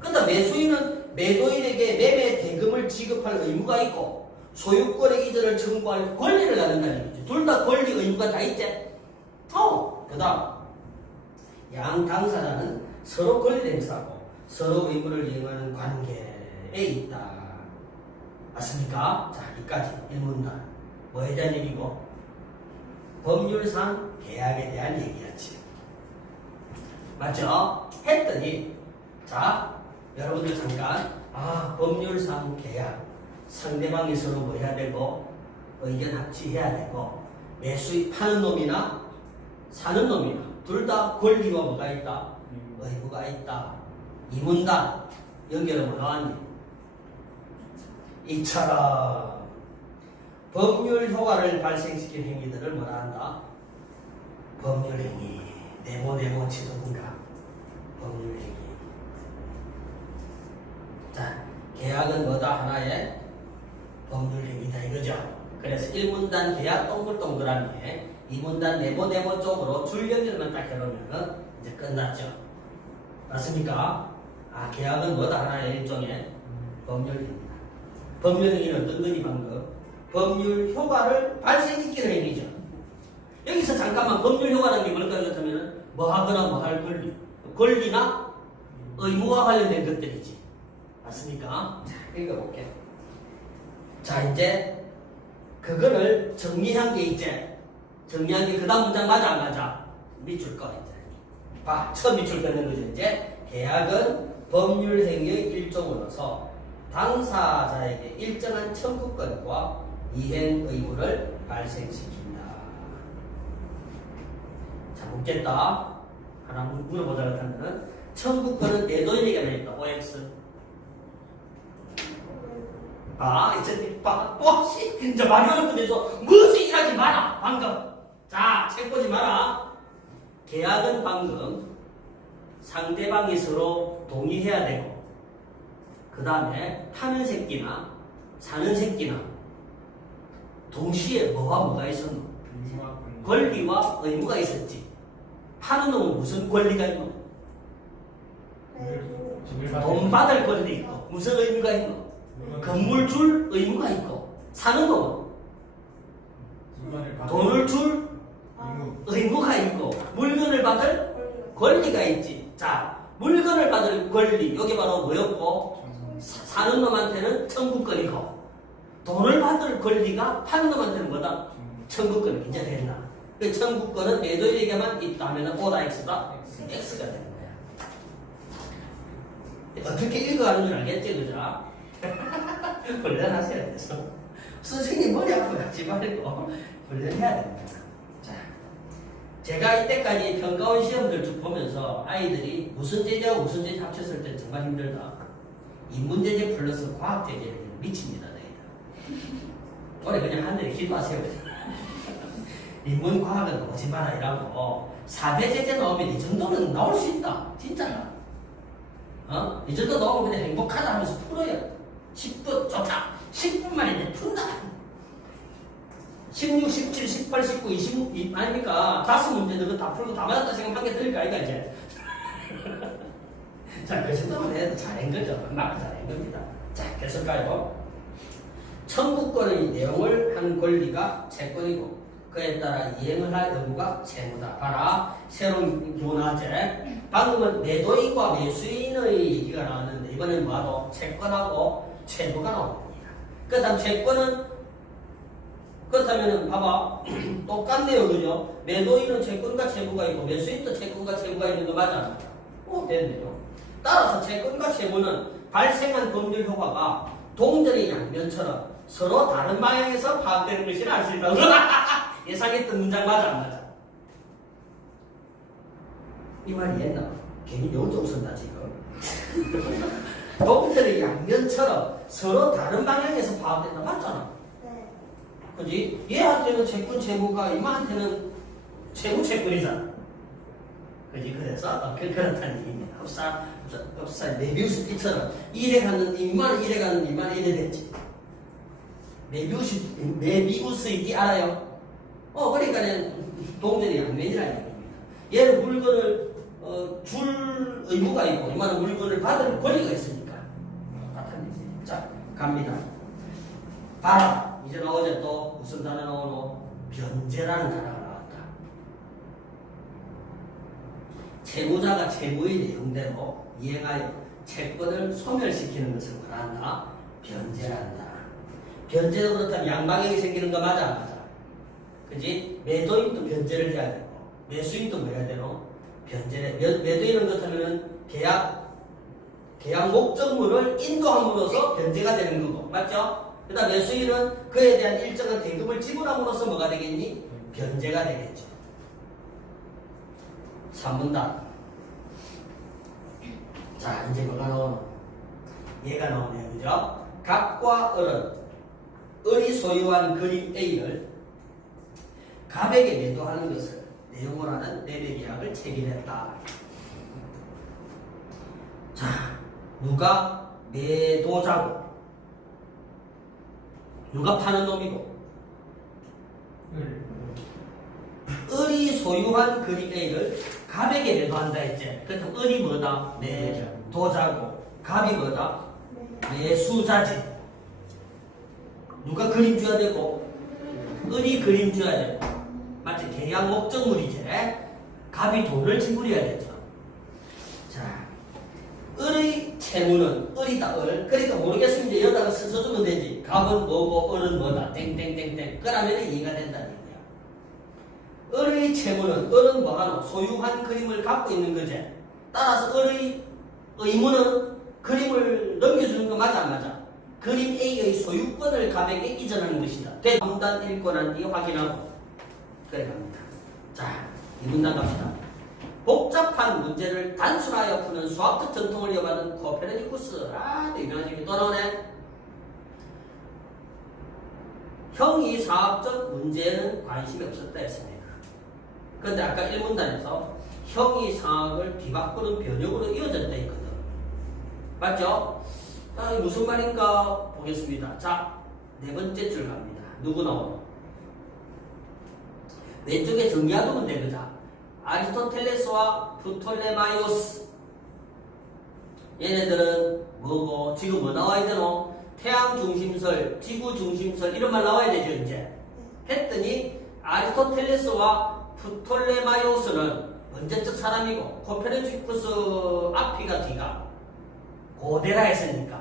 그다음 매수인은 매도인에게 매매 대금을 지급할 의무가 있고 소유권의 이전을 청구할 권리를 갖는다는 얘기지. 둘 다 권리 의무가 다 있지. 그다음 양 당사자는 서로 권리를 행사하고 서로 의무를 이행하는 관계에 있다. 맞습니까? 자, 여기까지 1문단. 뭐에 대한 얘기고? 법률상 계약에 대한 얘기였지. 맞죠? 했더니, 자, 여러분들 잠깐, 법률상 계약. 상대방이 서로 뭐 해야 되고, 의견 합치해야 되고, 파는 놈이나 사는 놈이나, 둘 다 권리와 뭐가 있다? 의무가 있다. 2문단. 연결은 뭐 나왔니? 이처럼 법률 효과를 발생시킨 행위들을 뭐라 한다? 법률행위. 네모 치도분가. 법률행위. 자, 계약은 뭐다? 하나의 법률행위다 이거죠. 그래서 1문단 계약 동글동글하게 2문단 네모 쪽으로 줄 연결만 딱 해놓으면 이제 끝났죠. 맞습니까? 계약은 뭐다? 하나의 일종의 법률행위다. 법률행위는 어떤 거니 방금? 법률 효과를 발생시키는 행위죠. 여기서 잠깐만 법률 효과라는 게 뭘까요? 그렇다면 뭐 하거나 뭐 할 권리. 권리나 의무와 관련된 것들이지. 맞습니까? 자, 읽어볼게. 자, 이제 그거를 정리한 게 이제 정리한 게 그 다음 문장 맞아 안 맞아? 밑줄 거 이제. 봐, 처음 밑줄 긋는 거죠. 이제 계약은 법률 행위의 일종으로서 당사자에게 일정한 청구권과 이행 의무를 발생시킨다. 자, 묻겠다. 하나 물어보자 그러면은 청구권은 내도인에게만 있다. OX. 아, 이제 봐. 이제 말이 어렵던데서 무엇이 하지 마라. 방금. 자, 책 보지 마라. 계약은 방금 상대방이 서로 동의해야 되고, 그 다음에 타는 새끼나 사는 새끼나 동시에 뭐가 있었노? 권리와 의무가 있었지. 파는 놈은 무슨 권리가 있노? 돈 받을 권리 있고, 무슨 의무가 있노? 건물 줄 의무가 있고, 사는 놈은 돈을 줄 의무가 있고, 물건을 받을 권리가 있지. 자, 물건을 받을 권리, 여기 바로 뭐였고, 사는 놈한테는 청구권이고, 돈을 받을 권리가 파는 놈한테는 뭐다? 청구권이 이제 된다. 그 청구권은 매도인에게만 있다 하면 오다 X다? X가 되는 거야. 어떻게 읽어가는 줄 알겠지, 그죠? 훈련하셔야 돼서. 선생님 머리 아프고 하지 말고 훈련해야 됩니다. 자, 제가 이때까지 평가원 시험들 쭉 보면서 아이들이 무슨 제재하고 무슨 제재 합쳤을 때 정말 힘들다. 인문제재 플러스 과학제재를 미칩니다, 너희들. 올해 그냥 하늘에 기도하세요. 인문과학은 오지 마라 이라고. 4대 제재 나오면 이 정도는 나올 수 있다. 진짜야. 이 정도 나오면 그냥 행복하다 하면서 풀어요. 10분 좋다. 10분 만에 이제 푼다. 16, 17, 18, 19, 20 아닙니까? 5문제들은 다 풀고 다 맞았다 생각한 게 들릴까 아이가 이제. 자, 그 정도만 해도 잘한 거죠. 막 잘한 겁니다. 자, 계속할까요? 청구권의 내용을 한 권리가 채권이고 그에 따라 이행을 할 의무가 채무다. 봐라. 새로운 기본 나왔지? 방금은 매도인과 매수인의 얘기가 나왔는데 이번엔 뭐하고? 채권하고 채무가 나옵니다. 그 다음 채권은 그렇다면은 봐봐. 똑같네요. 그죠? 매도인은 채권과 채무가 있고 매수인도 채권과 채무가 있는 거 맞아? 됐네요. 따라서 채권과 채무는 발생한 법률 효과가 동전의 양면처럼 서로 다른 방향에서 파악되는 것을 알 수 있다고. 예상했던 문장 맞아 안 맞아? 이 말이 옛날 괜히 용종 쓴다 지금. 동전의 양면처럼 서로 다른 방향에서 파악된다 맞잖아. 네. 그지? 얘한테는 채권 채무가 이마한테는 채권이잖아. 그지? 그래서 그렇다는 얘기입니다. 흡사 메비우스 띠처럼 이래 가는 이만 이래 가는 이만 이래 됐지. 메비우스의 띠 알아요? 그러니까는 동전의 양면이라는 얘기입니다. 얘는 물건을 줄 의무가 있고 이만한 물건을 받을 권리가 있으니까 같은 얘기. 자, 갑니다. 봐라. 이제 어제 또 무슨 단어 나오노? 변제라는 단어가 나왔다. 채무자가 채무의 내용대로 이행하여 채권을 소멸시키는 것을 말한다. 변제란다. 변제도 그렇다면 양방향이 생기는 거 맞아 안 맞아? 그지? 매도인도 변제를 해야 되고 매수인도 뭐 해야 되노? 변제를. 매도인은 그렇다면 계약 목적물을 인도함으로써 변제가 되는 거고 맞죠? 그 다음 매수인은 그에 대한 일정한 대금을 지불함으로써 뭐가 되겠니? 변제가 되겠죠. 3문답. 자, 이제 뭐가 나오노? 얘가 나오네요. 그죠? 갑과 을이 소유한 그림 A를 갑에게 매도하는 것을 내용을 하는 매매계약을 체결했다. 자, 누가 매도자고 누가 파는 놈이고 을이 소유한 그림 A를 갑에게 매도한다 했지. 그럼 을이 뭐다? 매도자고 갑이 뭐다? 매수자지. 누가 그림줘야 되고 을이 그림줘야 되고 맞지? 계약 목적물이지. 갑이 돈을 지불해야 되죠. 자, 을의 채무는 을이다, 을. 그러니까 모르겠으면 이제 여기다가 써주면 되지. 갑은 뭐고, 을은 뭐다. 땡땡땡땡. 그러면 이해가 된다는 얘기야. 을의 채무는, 을은 뭐하노? 소유한 그림을 갖고 있는 거지. 따라서 을의 의무는 그림을 넘겨주는 거 맞아, 안 맞아? 그림 A의 소유권을 갑에게 이전하는 것이다. 대문단 읽고 난 뒤에 확인하고. 그래 갑니다. 자, 이 문단 갑시다. 복잡한 문제를 단순하여 푸는 수학적 전통을 이어받은 코페르니쿠스. 아, 유명하지. 또 나오네. 형이사학적 문제에는 관심이 없었다 했습니다. 그런데 아까 1문단에서 형이사학을 뒤바꾸는 변형으로 이어졌다 했거든. 맞죠? 아, 무슨 말인가 보겠습니다. 자, 네 번째 줄 갑니다. 누구 나오노? 왼쪽에 정리하면 되거든. 아리스토텔레스와 프톨레마이오스. 얘네들은 뭐고, 지금 뭐 나와야 되노? 태양 중심설, 지구 중심설, 이런 말 나와야 되죠, 이제. 했더니, 아리스토텔레스와 프톨레마이오스는 언제적 사람이고, 코페르니쿠스 앞이가 뒤가 고대라 했으니까.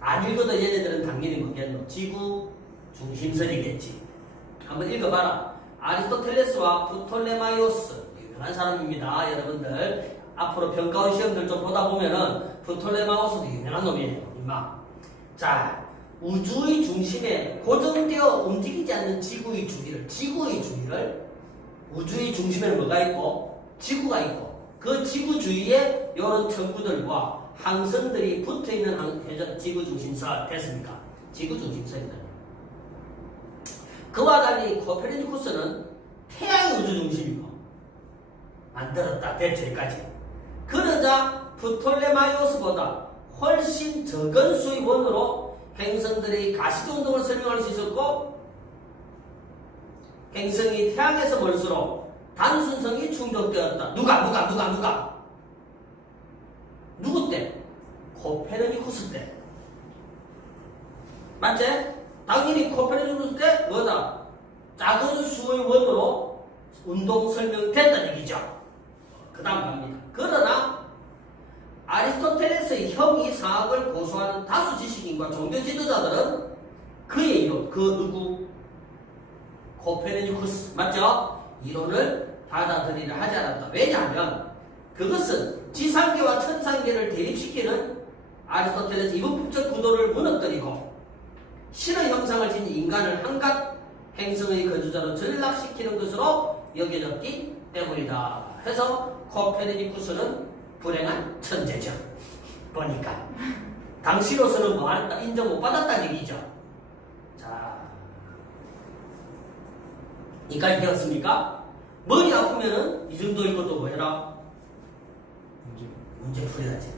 안 읽어도 얘네들은 당연히 뭐겠노? 지구 중심설이겠지. 한번 읽어봐라. 아리스토텔레스와 프톨레마이오스. 유명한 사람입니다. 여러분들 앞으로 평가원 시험들 좀 보다 보면은 프톨레마이오스도 유명한 놈이에요. 임마. 자, 우주의 중심에 고정되어 움직이지 않는 지구의 주위를 우주의 중심에는 뭐가 있고 지구가 있고 그 지구 주위에 이런 천구들과 항성들이 붙어있는 지구 중심설 됐습니까? 지구 중심설이다. 그와 달리 코페르니쿠스는 태양이 우주 중심이고 만들었다. 대체까지. 그러자 프톨레마이오스보다 훨씬 적은 수의 원으로 행성들의 가시동동을 설명할 수 있었고 행성이 태양에서 멀수록 단순성이 충족되었다. 누가? 누구 때? 코페르니쿠스 때. 맞지? 당연히 코페르니쿠스 때 뭐다? 작은 수의 원으로 운동 설명됐다는 얘기죠. 그 다음 갑니다. 그러나 아리스토텔레스의 형이사학을 고수하는 다수 지식인과 종교 지도자들은 그의 이론, 누구? 코페르니쿠스, 맞죠? 이론을 받아들이려 하지 않았다. 왜냐하면 그것은 지상계와 천상계를 대립시키는 아리스토텔레스 이분법적 구도를 무너뜨리고 신의 형상을 지닌 인간을 한갓 행성의 거주자로 전락시키는 것으로 여겨졌기 때문이다. 해서 코페르니쿠스는 불행한 천재죠. 보니까 당시로서는 뭐한다? 인정 못 받았다는 얘기죠. 자, 이까지 되었습니까? 머리 아프면은 이 정도일 것도 뭐 해라? 문제 풀어야지.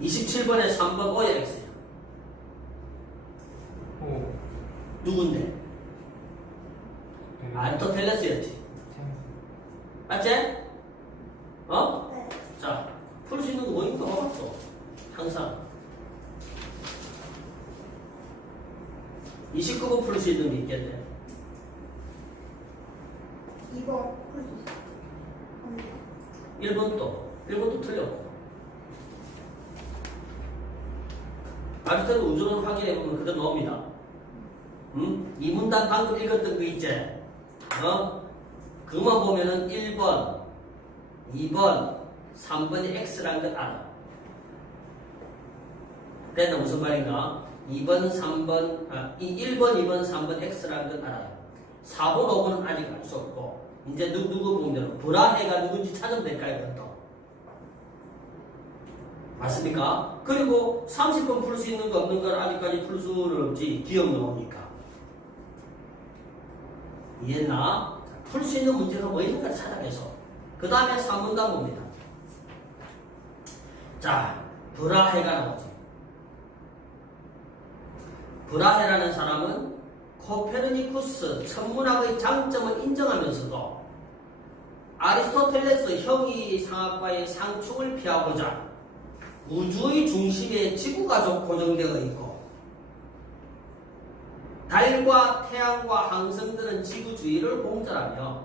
27번에 3번 오야 X야. 누군데? 아리스토텔레스였지. 맞지? 어? 네. 자, 풀 수 있는 거 뭐니까 와봤어. 항상. 29번 풀 수 있는 게 있겠네. 2번 풀 수 있어. 1번도 틀렸고. 아리스토텔레스 우주론 확인해보면 그대로 나옵니다. 이 문단 방금 읽었던 거 있지? 그만 보면은 1번, 2번, 3번이 X라는 걸 알아. 됐나? 무슨 말인가? 1번, 2번, 3번 X라는 걸 알아요. 4번, 5번은 아직 알 수 없고, 이제 누구 보면 브라헤가 누군지 찾으면 될까요? 그것도? 맞습니까? 그리고 30번 풀 수 있는 거 없는 건 아직까지 풀 수는 없지. 기억 나오니까. 이해했나? 풀 수 있는 문제가 뭐 있는가 찾아내서. 그 다음에 3문단 봅니다. 자, 브라헤가 나오지. 브라헤라는 사람은 코페르니쿠스 천문학의 장점을 인정하면서도 아리스토텔레스 형이상학과의 상충을 피하고자 우주의 중심에 지구가 고정되어 있고 달과 태양과 항성들은 지구 주위를 공전하며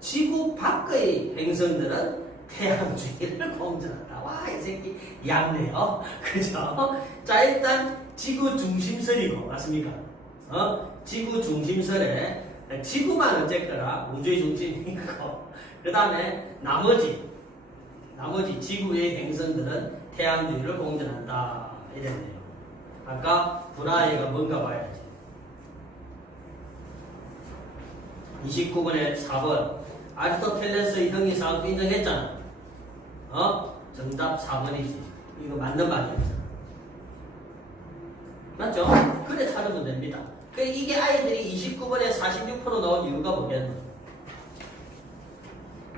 지구 밖의 행성들은 태양주의를 공전한다. 와, 이 새끼 얇네요. 그죠? 자, 일단 지구 중심설이고, 맞습니까? 지구 중심설에 지구만 어쨌거나 우주의 중심이고, 그 다음에 나머지 지구의 행성들은 태양주의를 공전한다. 이랬네요. 아까 분화해가 뭔가 봐야지. 29번에 4번. 아리스토텔레스의 형이상학도 인정했잖아. 정답 4번이지. 이거 맞는 말이었잖아. 맞죠? 그래 찾으면 됩니다. 이게 아이들이 29번에 46% 나온 이유가 뭐겠노?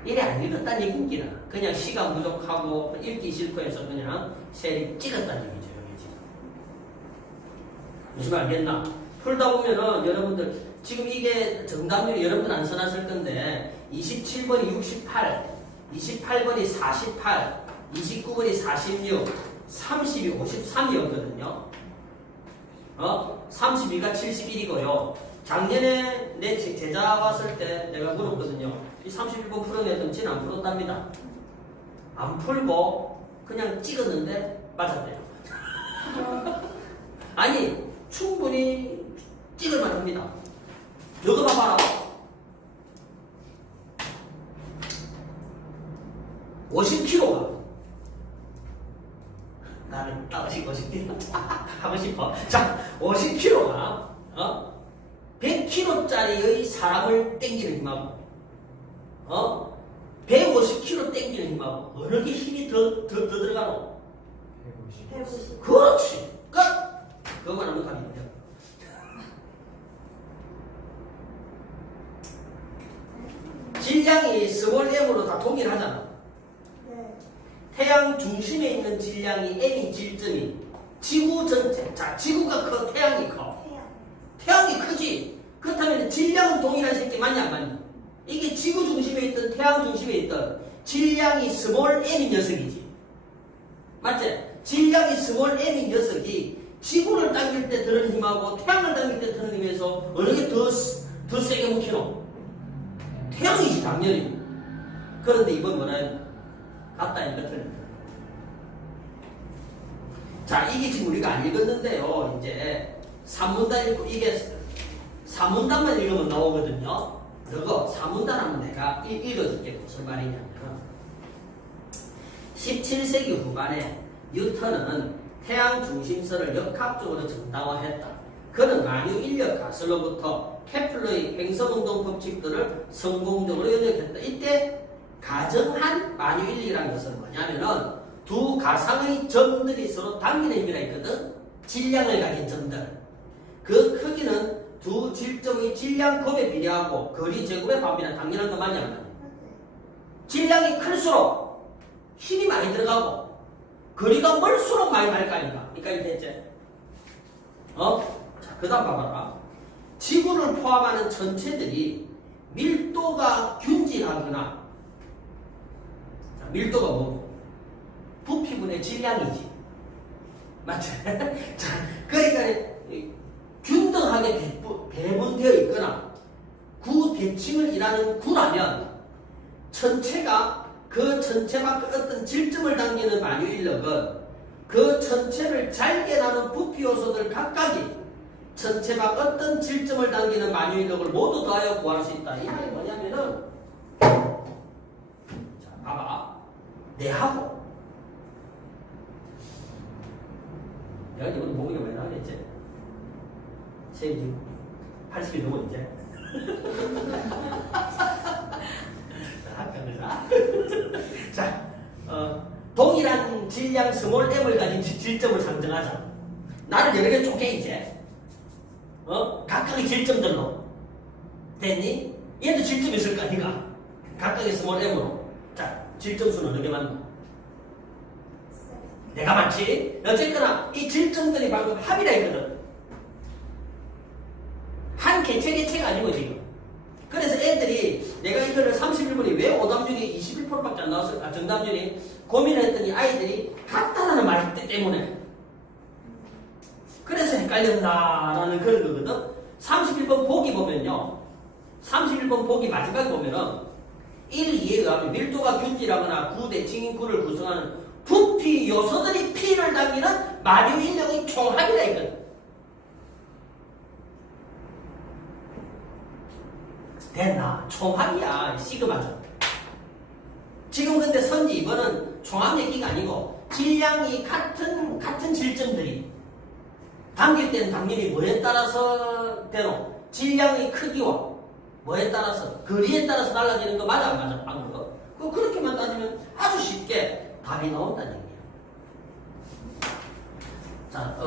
이래 안 읽었다는 얘기인기라. 그냥 시간 부족하고 읽기 싫고 해서 그냥 세리 찍었다는 얘기죠. 여기 지금. 무슨 말 알겠나? 풀다 보면은 여러분들 지금 이게 정답률이 여러분들 안 써놨을 건데 27번이 68, 28번이 48, 29번이 46, 30이 53이었거든요. 32가 71이고요. 작년에 내 제자 왔을 때 내가 물었거든요. 이 31번 풀은 애들은 진 안 풀었답니다. 안 풀고 그냥 찍었는데 맞았대요. 아니 충분히 찍을만 합니다. 이거 봐봐라. 50kg가 나는 50kg 하고 싶어. 자, 50kg가 100kg짜리의 사람을 땡기는 힘하고 150kg 땡기는 힘하고 어느 게 힘이 더 들어가노? 150. 그렇지. 끝. 그것만 하면 답입니다. 질량이 스몰 m으로 다 동일하잖아. 네. 태양 중심에 있는 질량이 m이 질점이 지구 전체. 자, 지구가 커, 태양이 커. 태양이 크지. 그렇다면 질량은 동일한 새끼 맞냐 안 맞냐? 이게 지구 중심에 있던 태양 중심에 있던 질량이 스몰 m인 녀석이지. 맞지? 질량이 스몰 m인 녀석이 지구를 당길 때 드는 힘하고 태양을 당길 때 드는 힘에서 어느 게 더 세게 묵히노? 태양이지 당연히. 그런데 이번 뭐라요? 같다니까 틀린다. 자, 이게 지금 우리가 안 읽었는데요. 이제 3문단 읽고 이게 3문단만 읽으면 나오거든요. 그거 4문단 하면 내가 읽어줄게. 무슨 말이냐면 17세기 후반에 뉴턴은 태양 중심설을 역학적으로 정당화했다. 그는 만유 인력 가설로부터 케플러의 행성운동 법칙들을 성공적으로 연역했다. 이때 가정한 만유인력이라는 것은 뭐냐면은 두 가상의 점들이 서로 당기는 힘이라 있거든. 질량을 가진 점들. 그 크기는 두 질점의 질량곱에 비례하고 거리 제곱에 반비례한 당연한 거 맞냐 안 맞냐? 질량이 클수록 힘이 많이 들어가고 거리가 멀수록 많이 갈 거 아닌가? 그러니까 이제 자, 그 다음 봐봐라. 지구를 포함하는 전체들이 밀도가 균질하거나, 자, 밀도가 뭐고? 부피분의 질량이지. 맞지? 자, 그러니까 균등하게 배분되어 있거나 구 대칭을 일하는 구라면 전체가 그 전체 밖에 어떤 질점을 당기는 만유인력은 그 전체를 잘게 나눈 부피 요소들 각각이 전체 밖 어떤 질점을 당기는 만유인력을 모두 더하여 구할 수 있다. 이 말이 뭐냐면은 자, 봐봐. 내하고 내가 이번에 몸이 왜 나가겠지? 세기 80이 넘어 이제. 자, 동일한 질량 스몰 m을 가진 질점을 상정하자. 나를 여러 개 쪼개 이제. 각각의 질점들로. 됐니? 얘도 질점이 있을 거 아니가? 각각의 스몰 m으로. 자, 질점 수는 어느 개 맞나? 내가 맞지? 어쨌거나 이 질점들이 방금 합이라 했거든. 한 개체가 아니고 지금. 그래서 애들이 내가 이거를 31분이 왜 오답률이 21%밖에 안 나왔을까? 정답률이 고민을 했더니 아이들이 같다라는 말 때문에 그래서 헷갈렸나라는 그런 거거든. 31번 보기 보면요. 31번 보기 마지막에 보면은 1, 2에 의하면 밀도가 균질하거나 구대칭인구를 구성하는 부피 요소들이 피를 당기는 마류 인력의 총합이라 이거든. 됐나? 총합이야. 시그마죠. 지금 근데 선지 이거는 총합 얘기가 아니고 질량이 같은 질점들이 당길 때는 당연히 뭐에 따라서 되노? 질량의 크기와 뭐에 따라서 거리에 따라서 달라지는 거 맞아 안 맞아? 방금 거. 그렇게만 따지면 아주 쉽게 답이 나온다는 얘기야. 자,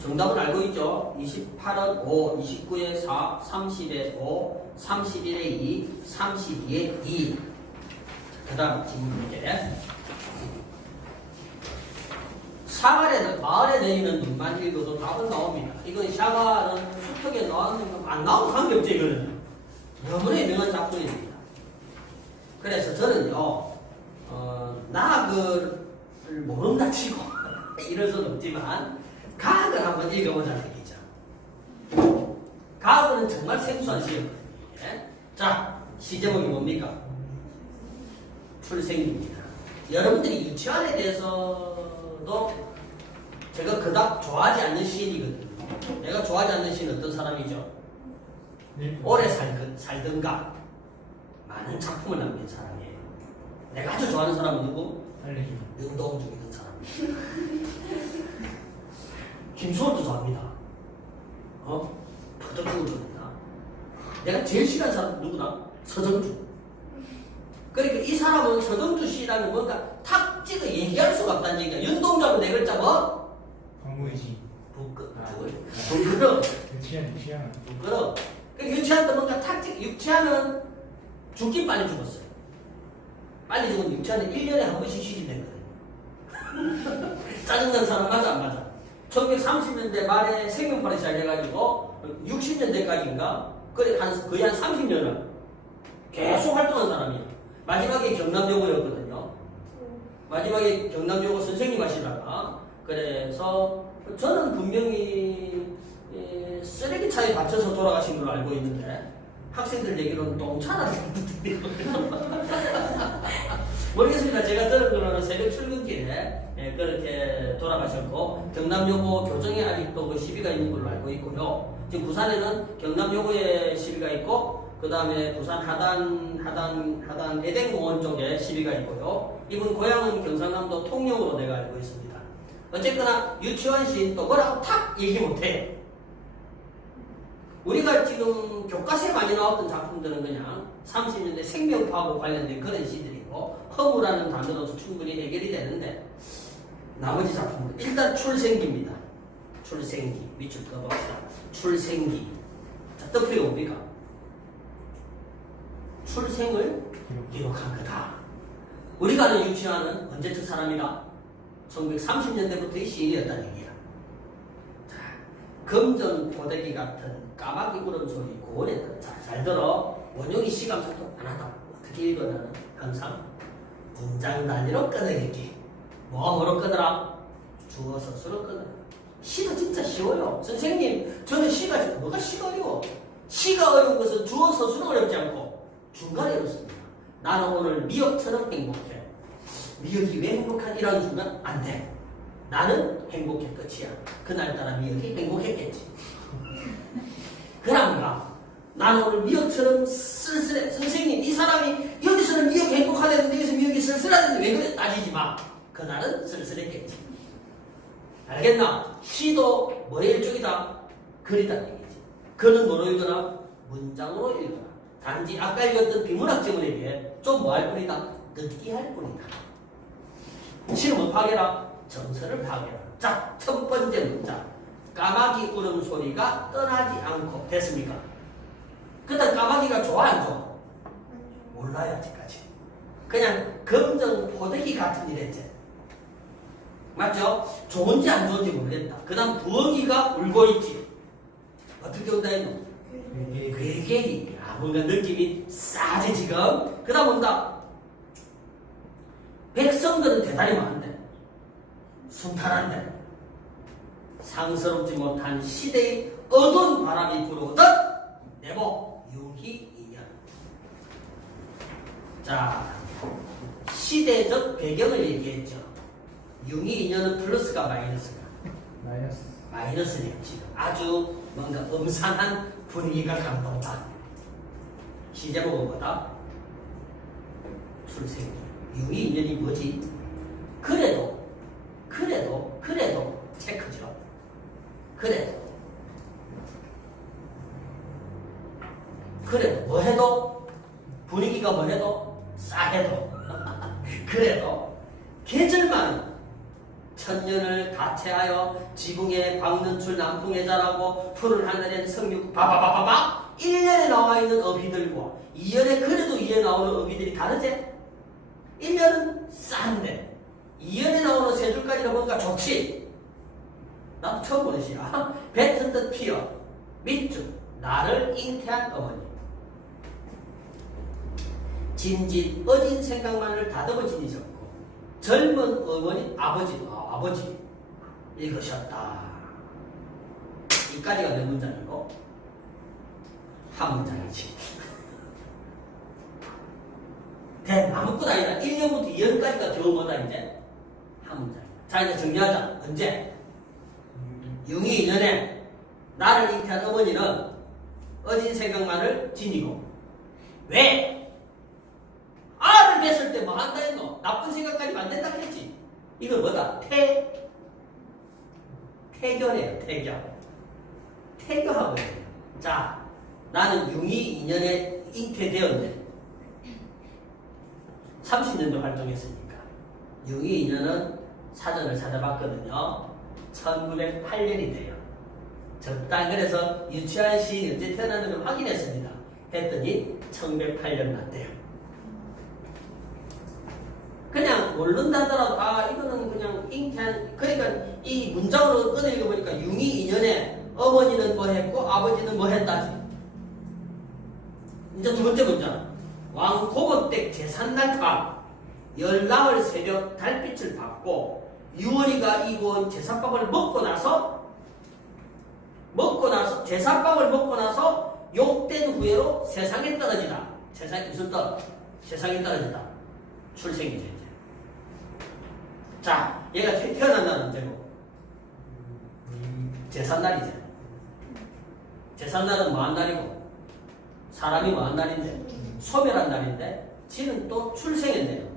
정답은 알고 있죠? 28은 5, 29에 4, 30에 5, 31에 2, 32에 2. 그 다음 질문 문제. 샤갈에는 마을에 내리는 눈만 읽어도 답은 나옵니다. 이건 샤갈은 수특에 나왔는 거 안 나오면 관계없죠, 이거는. 너무나 유명한 작품입니다. 그래서 저는요, 나학을 모른다 치고 이럴 수는 없지만, 가학을 한번 읽어보자는 얘기죠. 가학은 정말 생소한 시험이에요. 자, 시제목이 뭡니까? 출생입니다. 여러분들이 유치원에 대해서도 제가 그닥 좋아하지 않는 시인이거든요. 내가 좋아하지 않는 시인은 어떤 사람이죠? 네. 오래 살든가 많은 작품을 남긴 사람이에요. 내가 아주 좋아하는 사람은 누구? 알려줘. 윤동주 이런 사람이에요. 김수원도 좋아합니다. 퍼덕죽을 좋아합니다. 내가 제일 싫어하는 사람 누구나? 서정주. 그러니까 이 사람은 서정주 씨라는 뭔가 탁 찍어 얘기할 수가 없다는 얘기야. 윤동주하고 네 글자 뭐? 광고이지. 부끄러워. 유치한. 부끄러워. 유치한도 뭔가 탁 찍어. 유치한은 죽긴 빨리 죽었어요. 빨리 죽은 유치한은 1년에 한 번씩 시집냈거든요. 짜증난 사람 맞아 안 맞아? 1930년대 말에 생명파를 시작해가지고 60년대까지인가 거의 한 30년을 계속 활동한 사람이에요. 마지막에 경남여고였거든요. 마지막에 경남여고 선생님 하시다가 그래서 저는 분명히 쓰레기차에 받쳐서 돌아가신 걸로 알고 있는데 학생들 얘기로는 똥차나 모르겠습니다. 제가 들은 거로는 새벽 출근길에 그렇게 돌아가셨고 경남여고 교정에 아직도 그 시비가 있는 걸로 알고 있고요. 지금 부산에는 경남여고에 시비가 있고 그 다음에 부산 하단 에덴공원 쪽에 시비가 있고요. 이분 고향은 경상남도 통영으로 내가 알고 있습니다. 어쨌거나 유치원 시인도 뭐라고 탁 얘기 못해. 우리가 지금 교과서에 많이 나왔던 작품들은 그냥 30년대 생명파하고 관련된 그런 시들이고 허무라는 단어로서 충분히 해결이 되는데 나머지 작품은 일단 출생기입니다. 출생기 밑줄 그어봅시다. 출생기. 자, 떡프리가 뭡니까? 출생을 기록한 거다. 우리가 아는 유치원은 언제적 사람이다? 1930년대부터의 시인이었다는 얘기야. 자, 금전 포대기 같은 까마귀 울음소리 고원했다. 자, 잘 들어. 원용이 시감 속도 안 하다. 어떻게 읽어 나는? 항상 문장 단위로 끊어읽기. 뭐로 끊어라? 주어 서술로 끊어라. 시가 진짜 쉬워요. 선생님, 저는 시가 뭐가 시가 어려워? 시가 어려운 것은 주어 서술은 어렵지 않고 중간에 어렵습니다. 나는 오늘 미역처럼 행복해. 미역이 왜 행복한 이런 순간 안 돼. 나는 행복해 끝이야. 그날따라 미역이 행복했겠지. 그런가? 나는 오늘 미역처럼 쓸쓸해. 선생님, 이 사람이 여기서는 미역이 행복하다는데 여기서 미역이 쓸쓸하다는데 왜 그래? 따지지 마. 그날은 쓸쓸했겠지. 알겠나? 시도 뭐의 일종이다? 글이다는 얘기지. 글은 뭐로 읽어라? 문장으로 읽어라. 단지 아까 읽었던 비문학적에 비해 좀 뭐 할 뿐이다? 느끼할 뿐이다. 시를 뭐 파괴라? 정서를 파괴라. 자, 첫 번째 문장. 까마귀 울음소리가 떠나지 않고 됐습니까? 그다음 까마귀가 좋아 안 좋아? 몰라요 아직까지. 그냥 검정 포대기 같은 이랬지. 맞죠? 좋은지 안 좋은지 모르겠다. 그 다음 부엉이가 울고 있지. 어떻게 온다 했노? 괴계기. 뭔가 느낌이 싸지 지금. 그 다음 온다. 백성들은 대단히 많은데 순탄한데 상스럽지 못한 시대의 어두운 바람이 불어오던 내복 융희 2년. 자, 시대적 배경을 얘기했죠. 융희 2년은 플러스가 마이너스가? 마이너스. 마이너스네요. 지금 아주 뭔가 음산한 분위기가 감동한 시제목은 뭐다? 출생기. 융희 2년이 뭐지? 그래도 체크죠. 그래도 뭐 해도 분위기가 뭐 해도 싸해도 그래도 계절만 천년을 다채하여 지붕에 광년출 남풍에 자라고 푸른 하늘엔 성육 바바바바바 1년에 나와 있는 어휘들과 2년에 그래도 2년에 나오는 어휘들이 다르지? 1년은 싼데 2년에 나오는 세 줄까지는 뭔가 좋지? 나도 처음 보는 시야. 뱉은 듯 피어 밑줄 나를 잉태한 어머니 진진 어진 생각만을 다듬어 지니셨고 젊은 어머니 아버지 읽으셨다. 이까지가 몇 문장이고 한 문장이지. 아무것도 아니라 1년부터 2년까지가 겨우 뭐다 이제 한 문장. 자 이제 정리하자. 언제? 융희 2년에 나를 잉태한 어머니는 어진 생각만을 지니고 왜? 알을 뱄을 때 뭐 한다 했노? 나쁜 생각까지 안 된다 했지. 이건 뭐다? 태교네요. 태교하고 있네요. 자, 나는 융희 2년에 잉태되었네. 30년도 활동했으니까. 융희 2년은 사전을 찾아봤거든요. 1908년이 돼요. 적당 그래서 유치한 시인이 언제 태어났는지 확인했습니다. 했더니 1908년 맞대요. 그냥 모른다더라도 이거는 그냥 잉태한 그러니까 이 문장으로 끊어 읽어보니까 융희 2년에 어머니는 뭐 했고 아버지는 뭐 했다지. 이제 두 번째 문장. 왕고건댁 제삿날 밤 열나흘 새벽 달빛을 받고 유월이가 이고온 제삿밥을 먹고 나서 제삿밥을 먹고 나서 욕된 후에로 세상에 떨어지다. 세상에 무슨 떨어? 세상에 떨어지다. 출생이죠 이제. 자, 얘가 태어난다는 문제고 제삿날이죠. 제삿날은 뭐한 날이고 사람이 뭐한 날인데 소멸한 날인데 지는 또 출생했네요.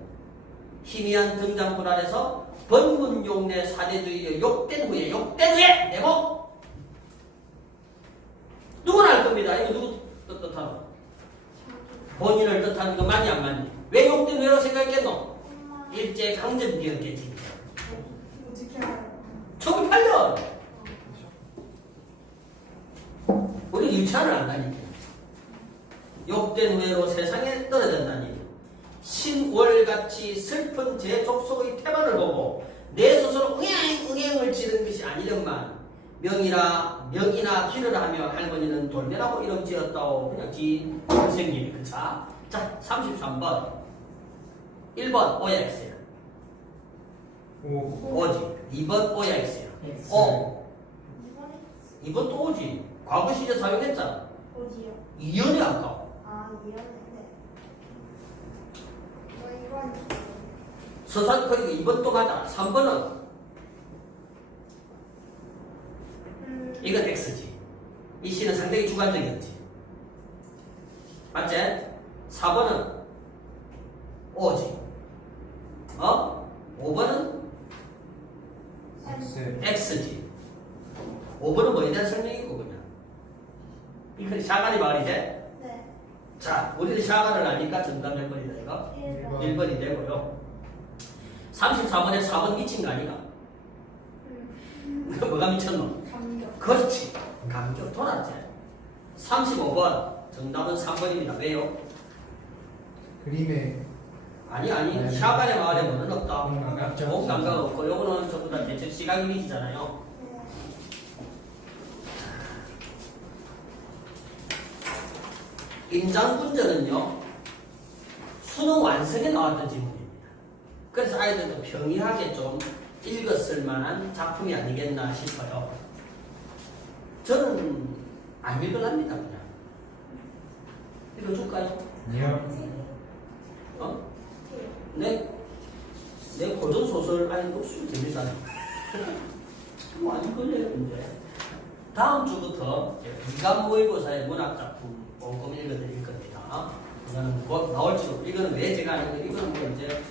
희미한 등장불 아래서 번문용내 사대주의에 욕된 후에 내모 누구나 알 겁니다. 이거 누구 뜻하노? 본인을 뜻하는 거 맞니 안 맞니? 왜 욕된 후에로 생각했노? 일제강점기였겠지. 어떻게 알아요? 1908년 우리 유치원을 안다니까. 욕된 후에로 세상에 떨어졌다니. 신월같이 슬픈 제 족속의 태반을 보고 내 스스로 응행을 지른 것이 아니련만 명이나 기를 하며 할머니는 돌변하고 이름 지었다고 그냥 지 선생님이 그차. 자 33번 1번 O야 X야. O지. 2번 O야 X야. O. 2번 또 O지. 과거 시제 사용했잖아. 어디요? 2년이 아까워. 이해네. 이건 서산 그러니까 2번 또 가자. 3번은 이건 X지. 이 시는 상당히 주관적이었지. 맞지? 4번은 O지. 5번은 X지. 5번은 뭐에 대한 설명이고 그냥. 이건 샤가리 말이지? 네. 자, 우리는 샤가를 아니까 정답 몇 번이다 이거? 1번이 되고요. 34번에 4번 미친 거 아니가? 뭐가 미쳤노? 감격. 그렇지. 감격 돌았지. 35번 정답은 3번입니다. 왜요? 그림에 아니 샤간의 마을에 뭐는 없다. 감각. 온 감각 없고 요거는 전부 다 대체 시각 이미지잖아요. 네. 임장군전은요 수능 완성에 나왔던 질문입니다. 그래서 아이들도 평이하게 좀 읽었을 만한 작품이 아니겠나 싶어요. 저는 안 읽으랍니다 그냥. 읽어줄까요? 아니요. 어? 내 고전 소설 아니 녹수 재밌다. 많이 걸려요 이제. 다음 주부터 기간 모의고사의 문학 작품 꼼꼼히 읽어드릴 겁니다. 이거는 곧 나올지도. 이거는 왜 제가 아니고 이거는 뭐 이제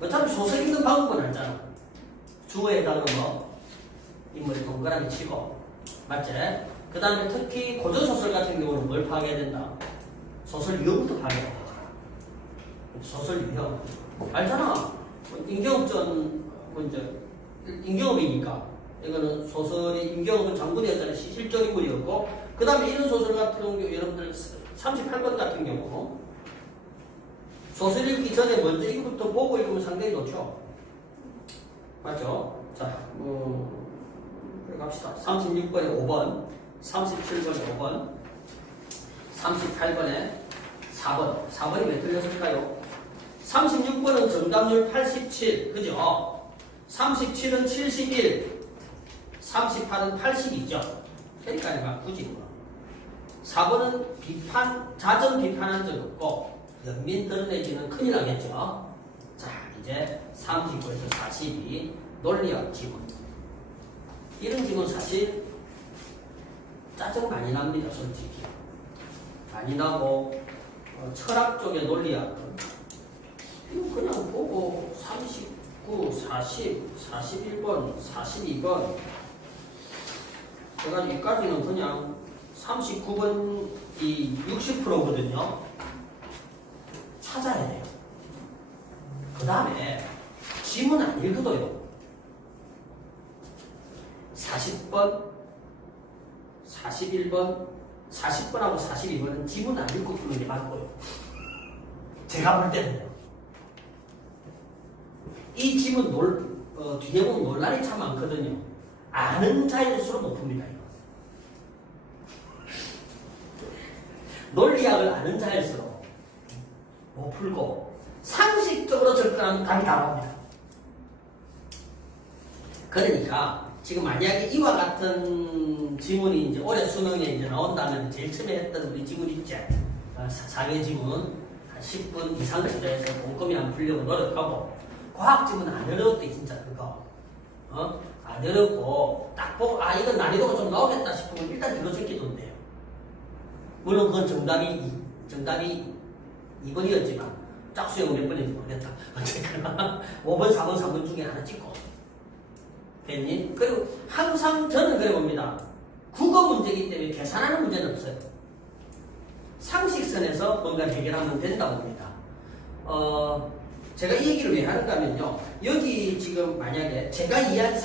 어차피 소설 읽는 방법은 알잖아. 주어에다가 뭐 인물이 동그라미 치고 맞지? 그 다음에 특히 고전소설 같은 경우는 뭘 파악해야 된다? 소설 유형부터 파악해야 되잖아. 소설 유형 알잖아. 임경업전 먼저 임경업이니까 이거는 소설이 임경업은 장군이었잖아요. 실존 인물이었고 그 다음에 이런 소설 같은 경우 여러분들 38번 같은 경우 소설 읽기 전에 먼저 이것부터 보고 읽으면 상당히 좋죠. 맞죠? 자, 그래 갑시다. 36번에 5번, 37번에 5번, 38번에 4번. 4번이 왜 틀렸을까요? 36번은 정답률 87, 그죠? 37은 71, 38은 82죠. 그러니까 내가 굳이 뭐. 4번은 비판, 자전 비판한 적 없고 연민 드러내기는 큰일 나겠죠. 자, 이제 39에서 42 논리학 지문. 이런 지문 사실 짜증 많이 납니다. 솔직히 많이 나고 철학 쪽의 논리학은 이거 그냥 보고 39, 40, 41번, 42번 제가 여기까지는 그냥 39번이 60%거든요. 찾아야 돼요. 그 다음에 지문 안 읽어도요. 40번, 41번, 40번하고 42번은 지문 안 읽고 푸는 게 맞고요. 제가 볼 때는요. 이 지문 뒤에 보면 논란이 참 많거든요. 아는 자일수록 못 풉니다. 이거. 논리학을 아는 자일수록 못 풀고 상식적으로 접근하면 답이 나옵니다. 그러니까 지금 만약에 이와 같은 지문이 이제 올해 수능에 이제 나온다면 제일 처음에 했던 우리 지문 있지? 사회 지문 한 10분 이상 주제에서 꼼꼼히 안 풀려고 노력하고 과학 지문 안 어려울 때 진짜 그거 안 어렵고 딱 보고 이건 난이도가 좀 나오겠다 싶으면 일단 들어주기도 돼요. 물론 그건 정답이 2번이었지만 짝수형 몇 번인지 모르겠다. 어쨌거나 5번, 4번, 3번 중에 하나 찍고 됐니? 그리고 항상 저는 그래 봅니다. 국어 문제이기 때문에 계산하는 문제는 없어요. 상식선에서 뭔가 해결하면 된다고 봅니다. 제가 이 얘기를 왜 하는가 하면요. 여기 지금 만약에 제가 이해한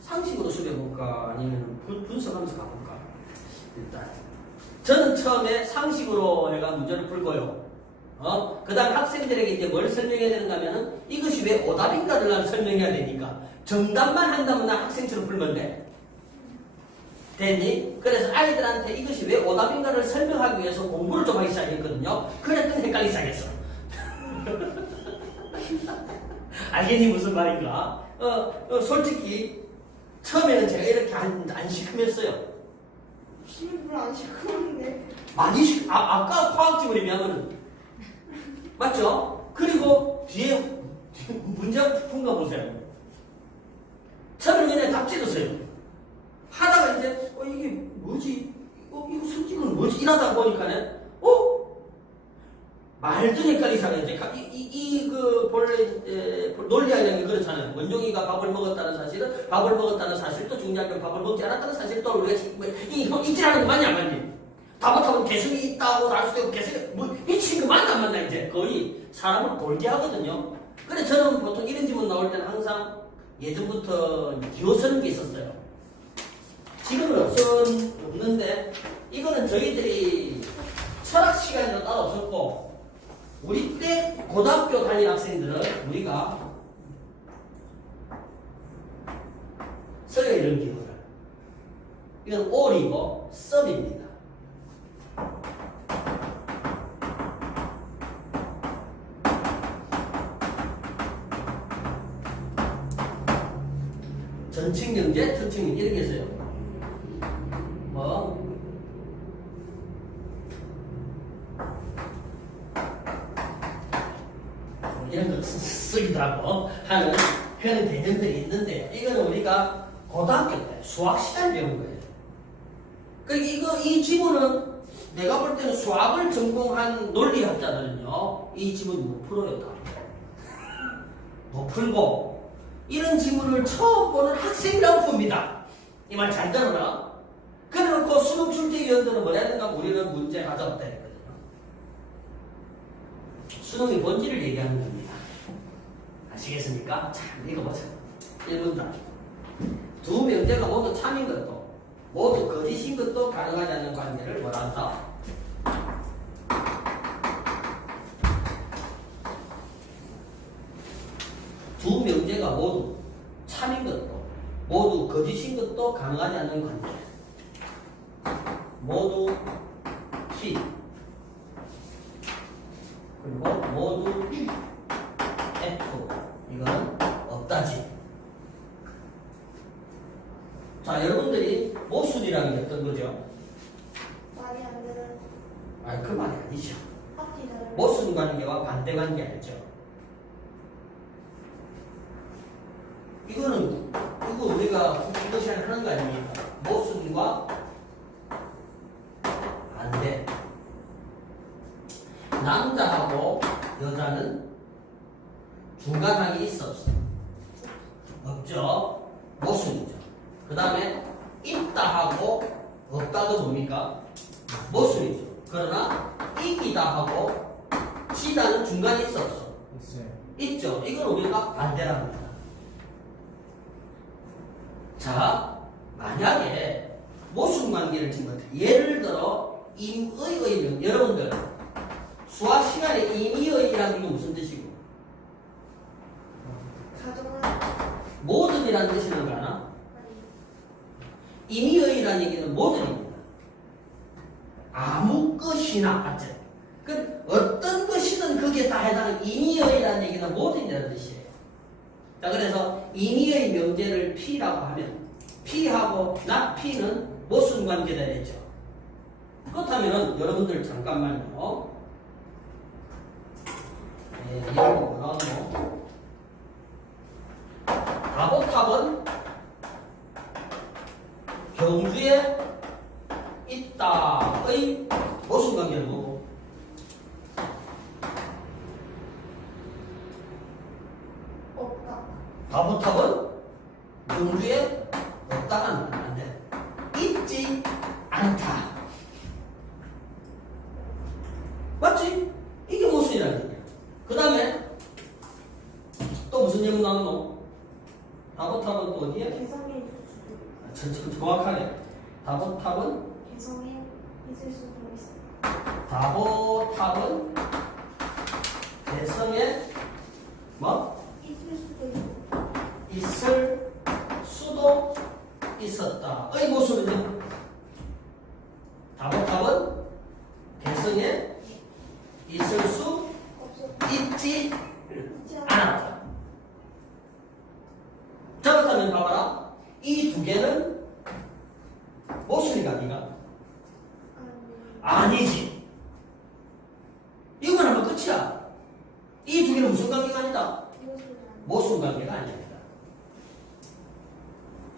상식으로 수려볼까 아니면 분석하면서 가볼까? 일단 저는 처음에 상식으로 해가 문제를 풀고요. 그 다음 학생들에게 이제 뭘 설명해야 되는가 하면은 이것이 왜 오답인가를 난 설명해야 되니까 정답만 한다면 나 학생처럼 풀면 돼. 됐니? 그래서 아이들한테 이것이 왜 오답인가를 설명하기 위해서 공부를 좀 하기 시작했거든요. 그랬더니 헷갈리기 시작했어. 알겠니 무슨 말인가? 솔직히 처음에는 제가 이렇게 안 시큼했어요. 별로 안 시끄러운데. 많이 아까 화학지문에 비하면은 맞죠? 그리고 뒤에 문제 푼 거 보세요. 처음에 얘네 답 찍었어요. 하다가 이제 이게 뭐지? 이거 성질은 뭐지? 이러다 보니까는 말도 헷갈리기 시작했죠. 그 본래 논리학이라는 게 그렇잖아요. 원종이가 밥을 먹었다는 사실은 밥을 먹었다는 사실도 중요하게 밥을 먹지 않았다는 사실도 우리가 있지라는 거 맞냐 안 맞니? 다못하면 개성이 있다고 할 수도 있고 개성이 미친 거 맞나 안 맞나 이제 거의 사람을 돌게 하거든요. 그래 저는 보통 이런 질문 나올 때는 항상 예전부터 기호서는 게 있었어요. 지금은 없는데 이거는 저희들이 철학 시간에도 따로 없었고 우리 때 고등학교 다닌 학생들은 우리가 써요 이런 기호를. 이건 all이고 some입니다. 전칭경제, 특칭경 이렇게 써요. 이런 거 쓰기도 하고 하는 그런 개념들이 있는데 이거는 우리가 고등학교 때 수학 시간 배운 거예요. 이 지문은 내가 볼 때는 수학을 전공한 논리학자들은요 이 지문이 못 풀어요. 못 풀고 이런 지문을 처음 보는 학생이라고 봅니다. 이 말 잘 들어라. 그래놓고 수능 출제위원들은 뭐라 했는가? 우리는 문제 가져왔다 했거든요. 수능의 본질을 얘기하는 겁니다. 아시겠습니까? 자, 읽어보자. 1문단. 두 명제가 모두 참인 것도 모두 거짓인 것도 가능하지 않는 관계를 뭐라 한다? 두 명제가 모두 참인 것도 모두 거짓인 것도 가능하지 않는 관계. 모두 T 그리고 모두 F 이거는 없다지. 자, 여러분들이 모순이라는 게 어떤 거죠? 말이 안 되는 아니, 그 말이 아니죠. 합기는 모순 관계와 반대 관계 알죠? 이거 우리가 국어 시간에 하는 거 아닙니까? 모순과 반대. 남자하고 여자는 중간항이 있어 없어? 없죠. 모순이죠. 그 다음에 있다 하고 없다도 뭡니까? 모순이죠. 그러나 이기다 하고 지다는 중간에 있어 없어? 있어요. 있죠. 이건 우리가 반대랍니다. 자, 만약에 모순 관계를 지금 예를 들어 임의의 여러분들 수학 시간에 임의의라는 게 무슨 뜻이고 가정을 모든이라는 뜻이는 거 아나? 아니 임의의라는 얘기는 모든입니다. 아무 것이나 맞죠? 그 어떤 것이든 그게 다 해당하는 임의의라는 얘기는 모든이라는 뜻이에요. 자, 그래서 임의의 명제를 P라고 하면 P하고 not P는 모순 관계다 했죠. 그렇다면 여러분들 잠깐만요. 이런 거 나오노? 다보탑은 경주에 있다의 모순 관계는 뭐고? 없다 다보탑은 경주에 없다가 안 돼. 있지 않다. 맞지? 이게 모순이라는 얘기야. 그 다음에 또 무슨 예문 나오노? 다보탑은 또 어디에? 개성이 있을 수도 정확하게. 다보탑은 개성이 있을 수도 있어 다보탑은 개성에 뭐? 있을 수도 있고 있을 수도 있었다. 의 모순이죠. 다보탑은 개성에 있을 수 없었다 있지 있지 않아 않았다. 자, 그렇다면 봐봐라. 이 두 개는 모순이가 아닌가? 아니 아니지. 이건 하면 끝이야. 이 두 개는 무슨 관계가 아니다? 모순 관계가 아닙니다.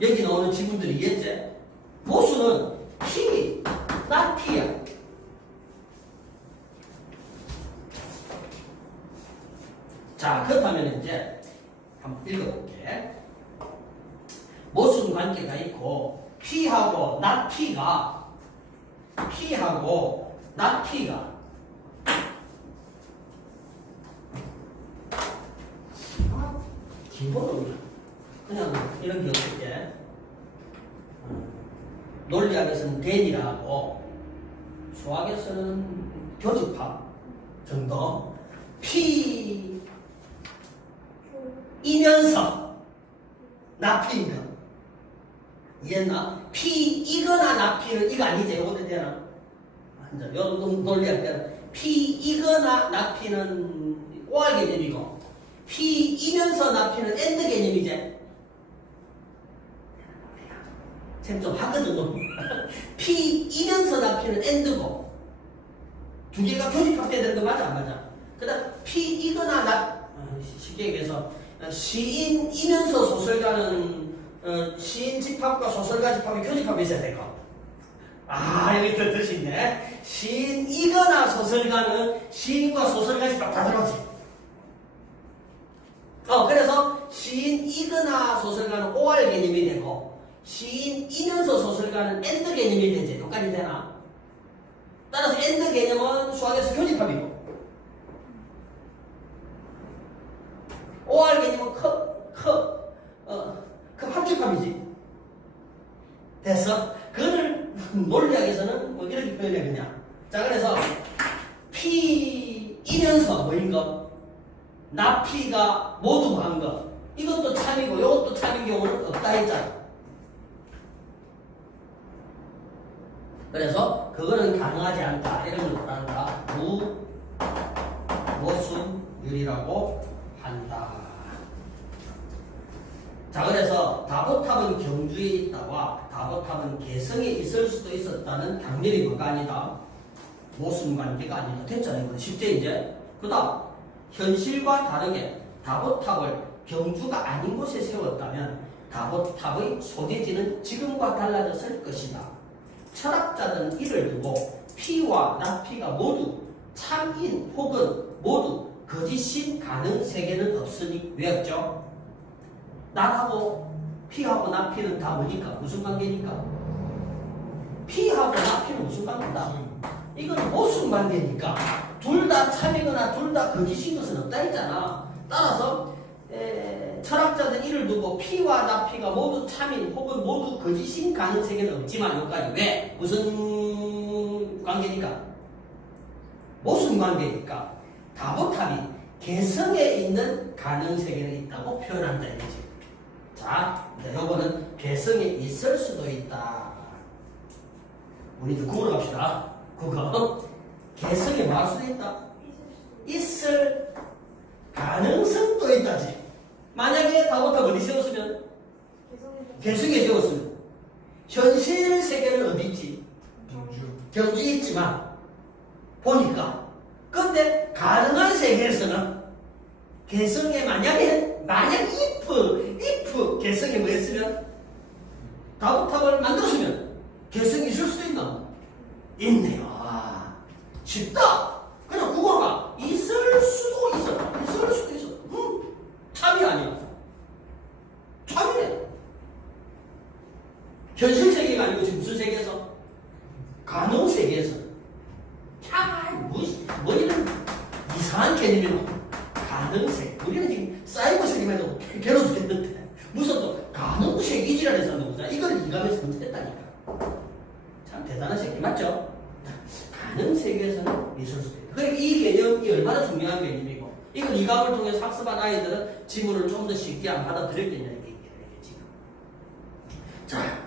여기 나오는 지문들이 이해했지? 모순은 P, not P야. 자, 그렇다면 이제 한번 읽어볼게. 모순 관계가 있고 P하고 not P가 기본으로 그냥 이런 게 없을게. 논리학에서는 된이라고 수학에서는 교집합 정도. P이면서 나피인 거 이해했나? P이거나 나피는 이거 아니지? 이것도 되나? 완전 요 논리학 때는 P이거나 나피는 오할 개념이고 P이면서 나피는 엔드 개념이지? 쌤 좀 하거든요. P이면서 나피는 엔드고 두 개가 교집합돼야 되는 거 맞아 안 맞아? 그 다음 P이거나 쉽게 얘기해서 시인이면서 소설가는 시인 집합과 소설가 집합이 교집합이 있어야 될까? 여기 그 뜻이 있네. 시인이거나 소설가는 시인과 소설가 집합 다 들어가지. 그래서 시인이거나 소설가는 OR 개념이 되고 시인이면서 소설가는 AND 개념이 되지. 똑같이 되나? 따라서 AND 개념은 수학에서 교집합이고 OR 개념은 합집합이지. 됐어? 그거를 논리학에서는 뭐 이렇게 표현해 그냥. 자, 그래서 P이면서 뭐인 거? 나 P가 모두 뭐 한 거. 이것도 참이고 이것도 참인 경우는 없다 했잖아. 그래서 그거는 가능하지 않다. 이런 걸 말한다. 모순율이라고 한다. 자, 그래서 다보탑은 경주에 있다와 다보탑은 개성에 있을 수도 있었다는 당연히 뭐가 아니다. 모순관계가 아니다. 됐잖아요. 이건 쉽죠 이제. 그 다음 현실과 다르게 다보탑을 경주가 아닌 곳에 세웠다면 다보탑의 소재지는 지금과 달라졌을 것이다. 철학자들은 이를 두고 P와 나피가 모두 참인 혹은 모두 거짓인 가능 세계는 없으니 왜 없죠? 나하고 P하고 나피는 다 뭐니까? 무슨 관계니까? P하고 나피는 무슨 관계다? 이건 모순 관계니까 둘 다 참이거나 둘 다 거짓인 것은 없다 했잖아. 따라서 철학자들은 이를 두고 P와 나피가 모두 참인 혹은 모두 거짓인 가능 세계는 없지만 여기까지 왜? 무슨 관계니까? 모순 관계니까 다보탑이 개성에 있는 가능 세계는 있다고 표현한다 이거지. 자, 요거는 개성에 있을 수도 있다. 우리 이제 국어로 갑시다. 국어. 개성에 뭐 할 수도 있다? 있을 가능성도 있다지. 만약에 다보탑 어디 세웠으면? 개성에 세웠으면. 현실 세계는 어디 있지? 경주에 있지만 보니까. 근데 가능한 세계에서는 개성에 만약 if 개성에 뭐 했으면 다보탑을 만들었으면 개성이 있을 수도 있나? 있네요. 쉽다. 그냥 국어가 있을 수도 있어. 있을 수도 있어. 참이 아니야. 참이네. 현실 세계가 아니고 지금 무슨 세계에서? 가능 세계에서. 뭐 이런 이상한 개념이야. 가능세. 우리는 지금 사이버 세계만 해도 괴로워 죽겠는데 무슨 또 가능세 이지랄해서 하는 거잖아. 이걸 이감해서 문제됐다니까. 참 대단한 세계 맞죠? 가능 세계에서는 있을 수도 있다. 그러니까 이 개념이 얼마나 중요한 개념이고 이걸 이감을 통해서 학습한 아이들은 지문을 좀 더 쉽게 안 받아들였겠냐 이게 지금. 자,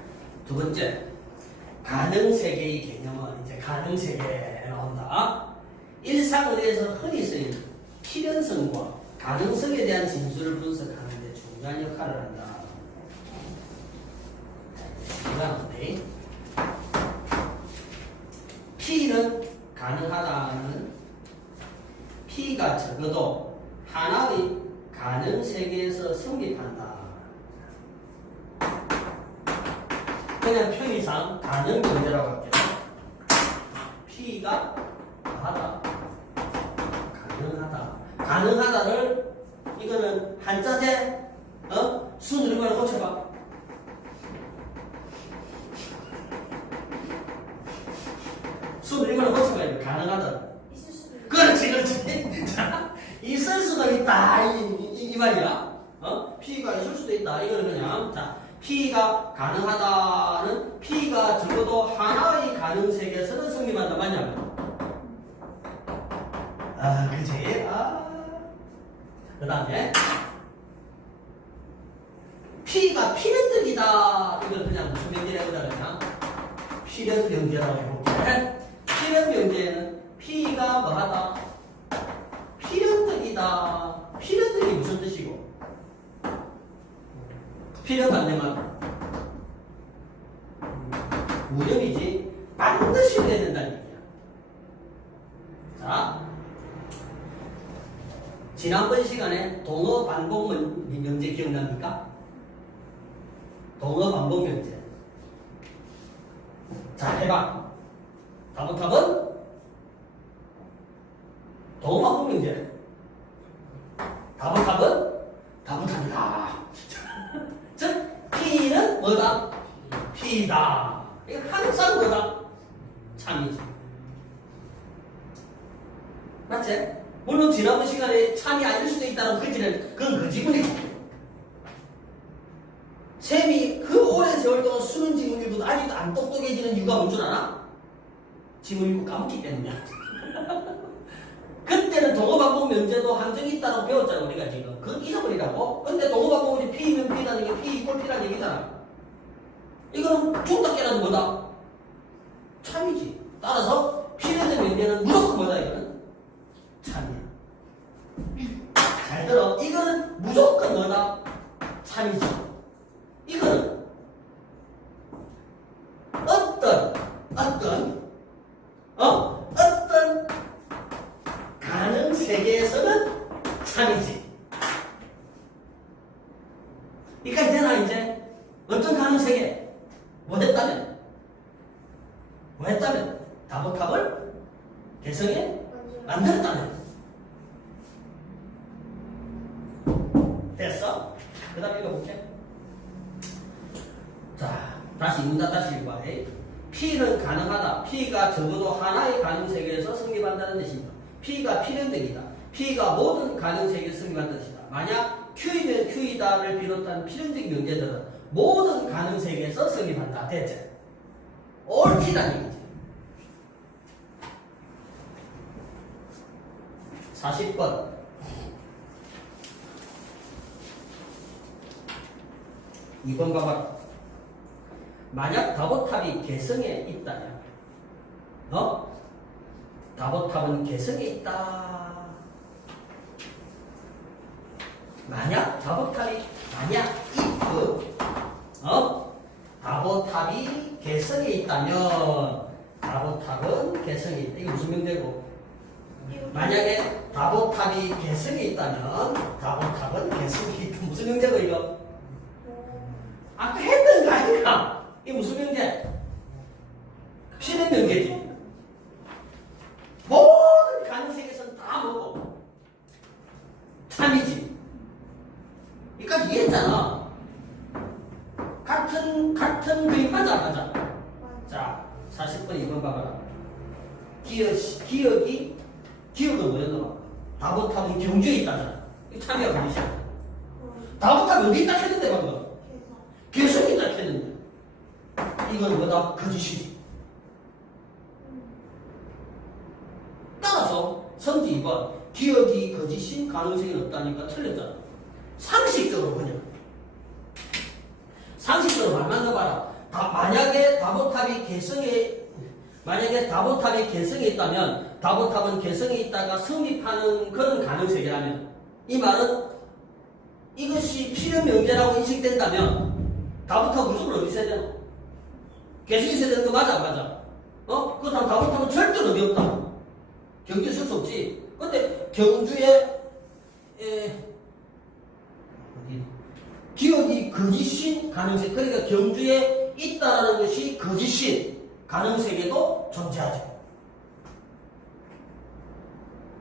두 번째 가능 세계의 개념은 이제 가능 세계에 나온다. 일상의에서 흔히 쓰이는 필연성과 가능성에 대한 진술을 분석하는 데 중요한 역할을 한다. 이거는데 P는 가능하다는 P가 적어도 하나의 가능 세계에서 성립한다. 그냥 편의상 가능 문제라고 할게요. P가 하다, 가능하다. 가능하다를 이거는 한자제 수능을 고쳐봐. 수능을 고쳐봐. 이거 가능하다. 있을 수도 있고. 그렇지. 자, 있을 수도 있다 이 말이야. P가 있을 수도 있다. 이거는 그냥 자 P가 가능하다는 P가 적어도 하나의 가능 세계에서는 성립한다. 맞냐? 그지? 그 다음에 P가 필연적이다. 이걸 그냥 무슨 명제라 해보자. 그냥 필연 명제라고 해볼게. 필연 명제에는 P가 뭐하다? 필연적이다. 필연적이 무슨 뜻이고? 필연 반대만 무념이지. 반드시 돼야 된다는 얘기야. 자, 지난번 시간에 동어 반복 문제 기억납니까? 동어 반복 문제. 자, 해봐. 답은 동어 반복 문제. 답답이다. 즉, P는 뭐다? P다. 이거 항상 뭐다? 참이지. 맞지? 물론 지난번 시간에 참이 아닐 수도 있다는 그건 그 지문이고. 쌤이 그 오랜 세월 동안 수능 지문 읽고도 아직도 안 똑똑해지는 이유가 뭔 줄 알아? 지문 읽고 까먹기 때문이야. 그때는 동어반복 면제도 함정이 있다고 배웠잖아, 우리가 지금. 그건 잊어버리라고. 근데 동어반복이 P면 P라는 게 P 이꼴 P라는 얘기잖아. 이거는 죽다 깨라도 뭐다? 참이지. 따라서 P면제 면제는 무조건 뭐다, 이거는? 참이야. 잘 들어. 이거는 무조건 뭐다? 참이지. 이거는 어떤 가능 세계에서는 참이지. 그러니까 이제 어떤 가능 세계? 뭐 했다면 다보탑을 개성에 만들었다면. 됐어? 그 다음에 읽어볼게. 자, 다시 문단 다시 읽어봐. P는 가능하다. P가 적어도 하나의 가능 세계에서 성립한다는 뜻입니다. P가 필연적이다. P가 모든 가능 세계에서 성립한다는 뜻이다. 만약 Q이면 Q이다를 비롯한 필연적 명제들은 모든 가능 세계에서 성립한다. 됐지? 옳지라는 얘기지. 40번. 이번 봐봐. 만약 다보탑이 개성에 있다면, 다보탑은 개성에 있다. 만약 다보탑이 개성에 있다면, 다보탑은 개성에 있다. 이게 무슨 명제고? 만약에 다보탑이 개성에 있다면, 다보탑은 개성에 있다. 무슨 명제고, 이거? 아까 했던 거 아닌가? 이게 무슨 명제? 필연 명제지. 모든 가능 세계에서는 다 뭐고? 참이지. 그러니까 이해했잖아. 같은 그림 맞아. 자, 40번 2번 봐봐라. 기억은 뭐였노? 다보탑은 경주에 있다잖아. 이 참이야, 그러시야. 다보탑이 어디 있다 했는데, 방금? 개성이 있다 했는데. 이건 뭐다? 거짓이지. 따라서 선지 2번 기억이 거짓인 가능성이 없다니까 틀렸잖아. 상식적으로 그냥 상식적으로 말만 넣어봐라. 만약에 다보탑이 개성에 있다면 다보탑은 개성에 있다가 성립하는 그런 가능성이라면 이 말은 이것이 필연 명제라고 인식된다면 다보탑 무조건 어디 있어야 되나? 개성이 있어야 되는 거 맞아? 그렇다면 다보탑은 절대로 어디 없다. 경주에 쓸 수 없지. 근데 경주에 기억이 거짓인 가능성, 그러니까 경주에 있다는 것이 거짓인 가능성에도 존재하죠.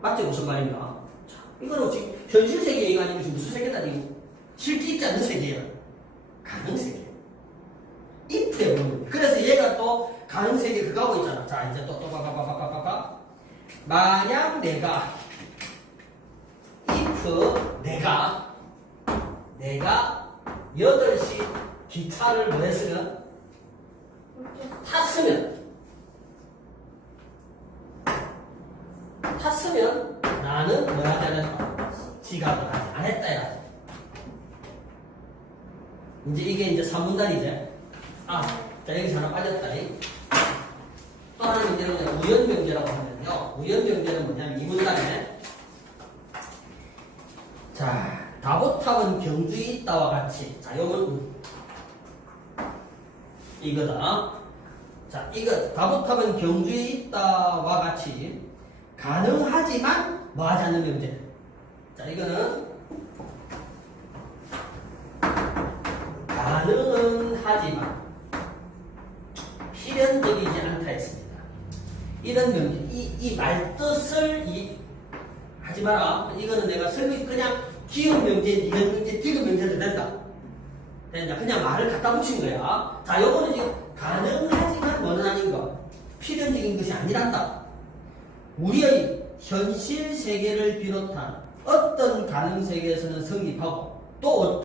맞죠? 무슨 말인가? 자, 이거는 지금 현실 세계 얘기가 아니고 지금 무슨 세계다? 실제 있지 않는 세계예요. 가능 세계. if에 보면. 그래서 얘가 또 가능 세계 그거 하고 있잖아. 자, 이제 또 봐봐. 만약 내가 내가 8시 기차를 뭐 했으면? 탔으면 나는 뭐 하지 않았다? 지각을 안 했다 해야지. 이제 이게 이제 3문단이지. 자, 여기서 하나 빠졌다. 또 하나 문제는 우연명제라고 하면요. 우연명제는 뭐냐면 이 문단에 자, 다보탑은 경주에 있다와 같이. 자, 요건 이거다. 자, 이거 다보탑은 경주에 있다와 같이 가능하지만 뭐 하지 않는 명제. 자, 이거는 가능은 하지만 필연적이지 않다 했습니다. 이런 명제, 이 말뜻을 하지 마라. 이거는 내가 설명 그냥 기업 명제, 니은 명제, 디귿 명제도 된다. 됐냐? 그냥 말을 갖다 붙인 거야. 자, 요거는 지금 가능하지만 뭐는 아닌 거. 필연적인 것이 아니란다. 우리의 현실 세계를 비롯한 어떤 가능 세계에서는 성립하고 또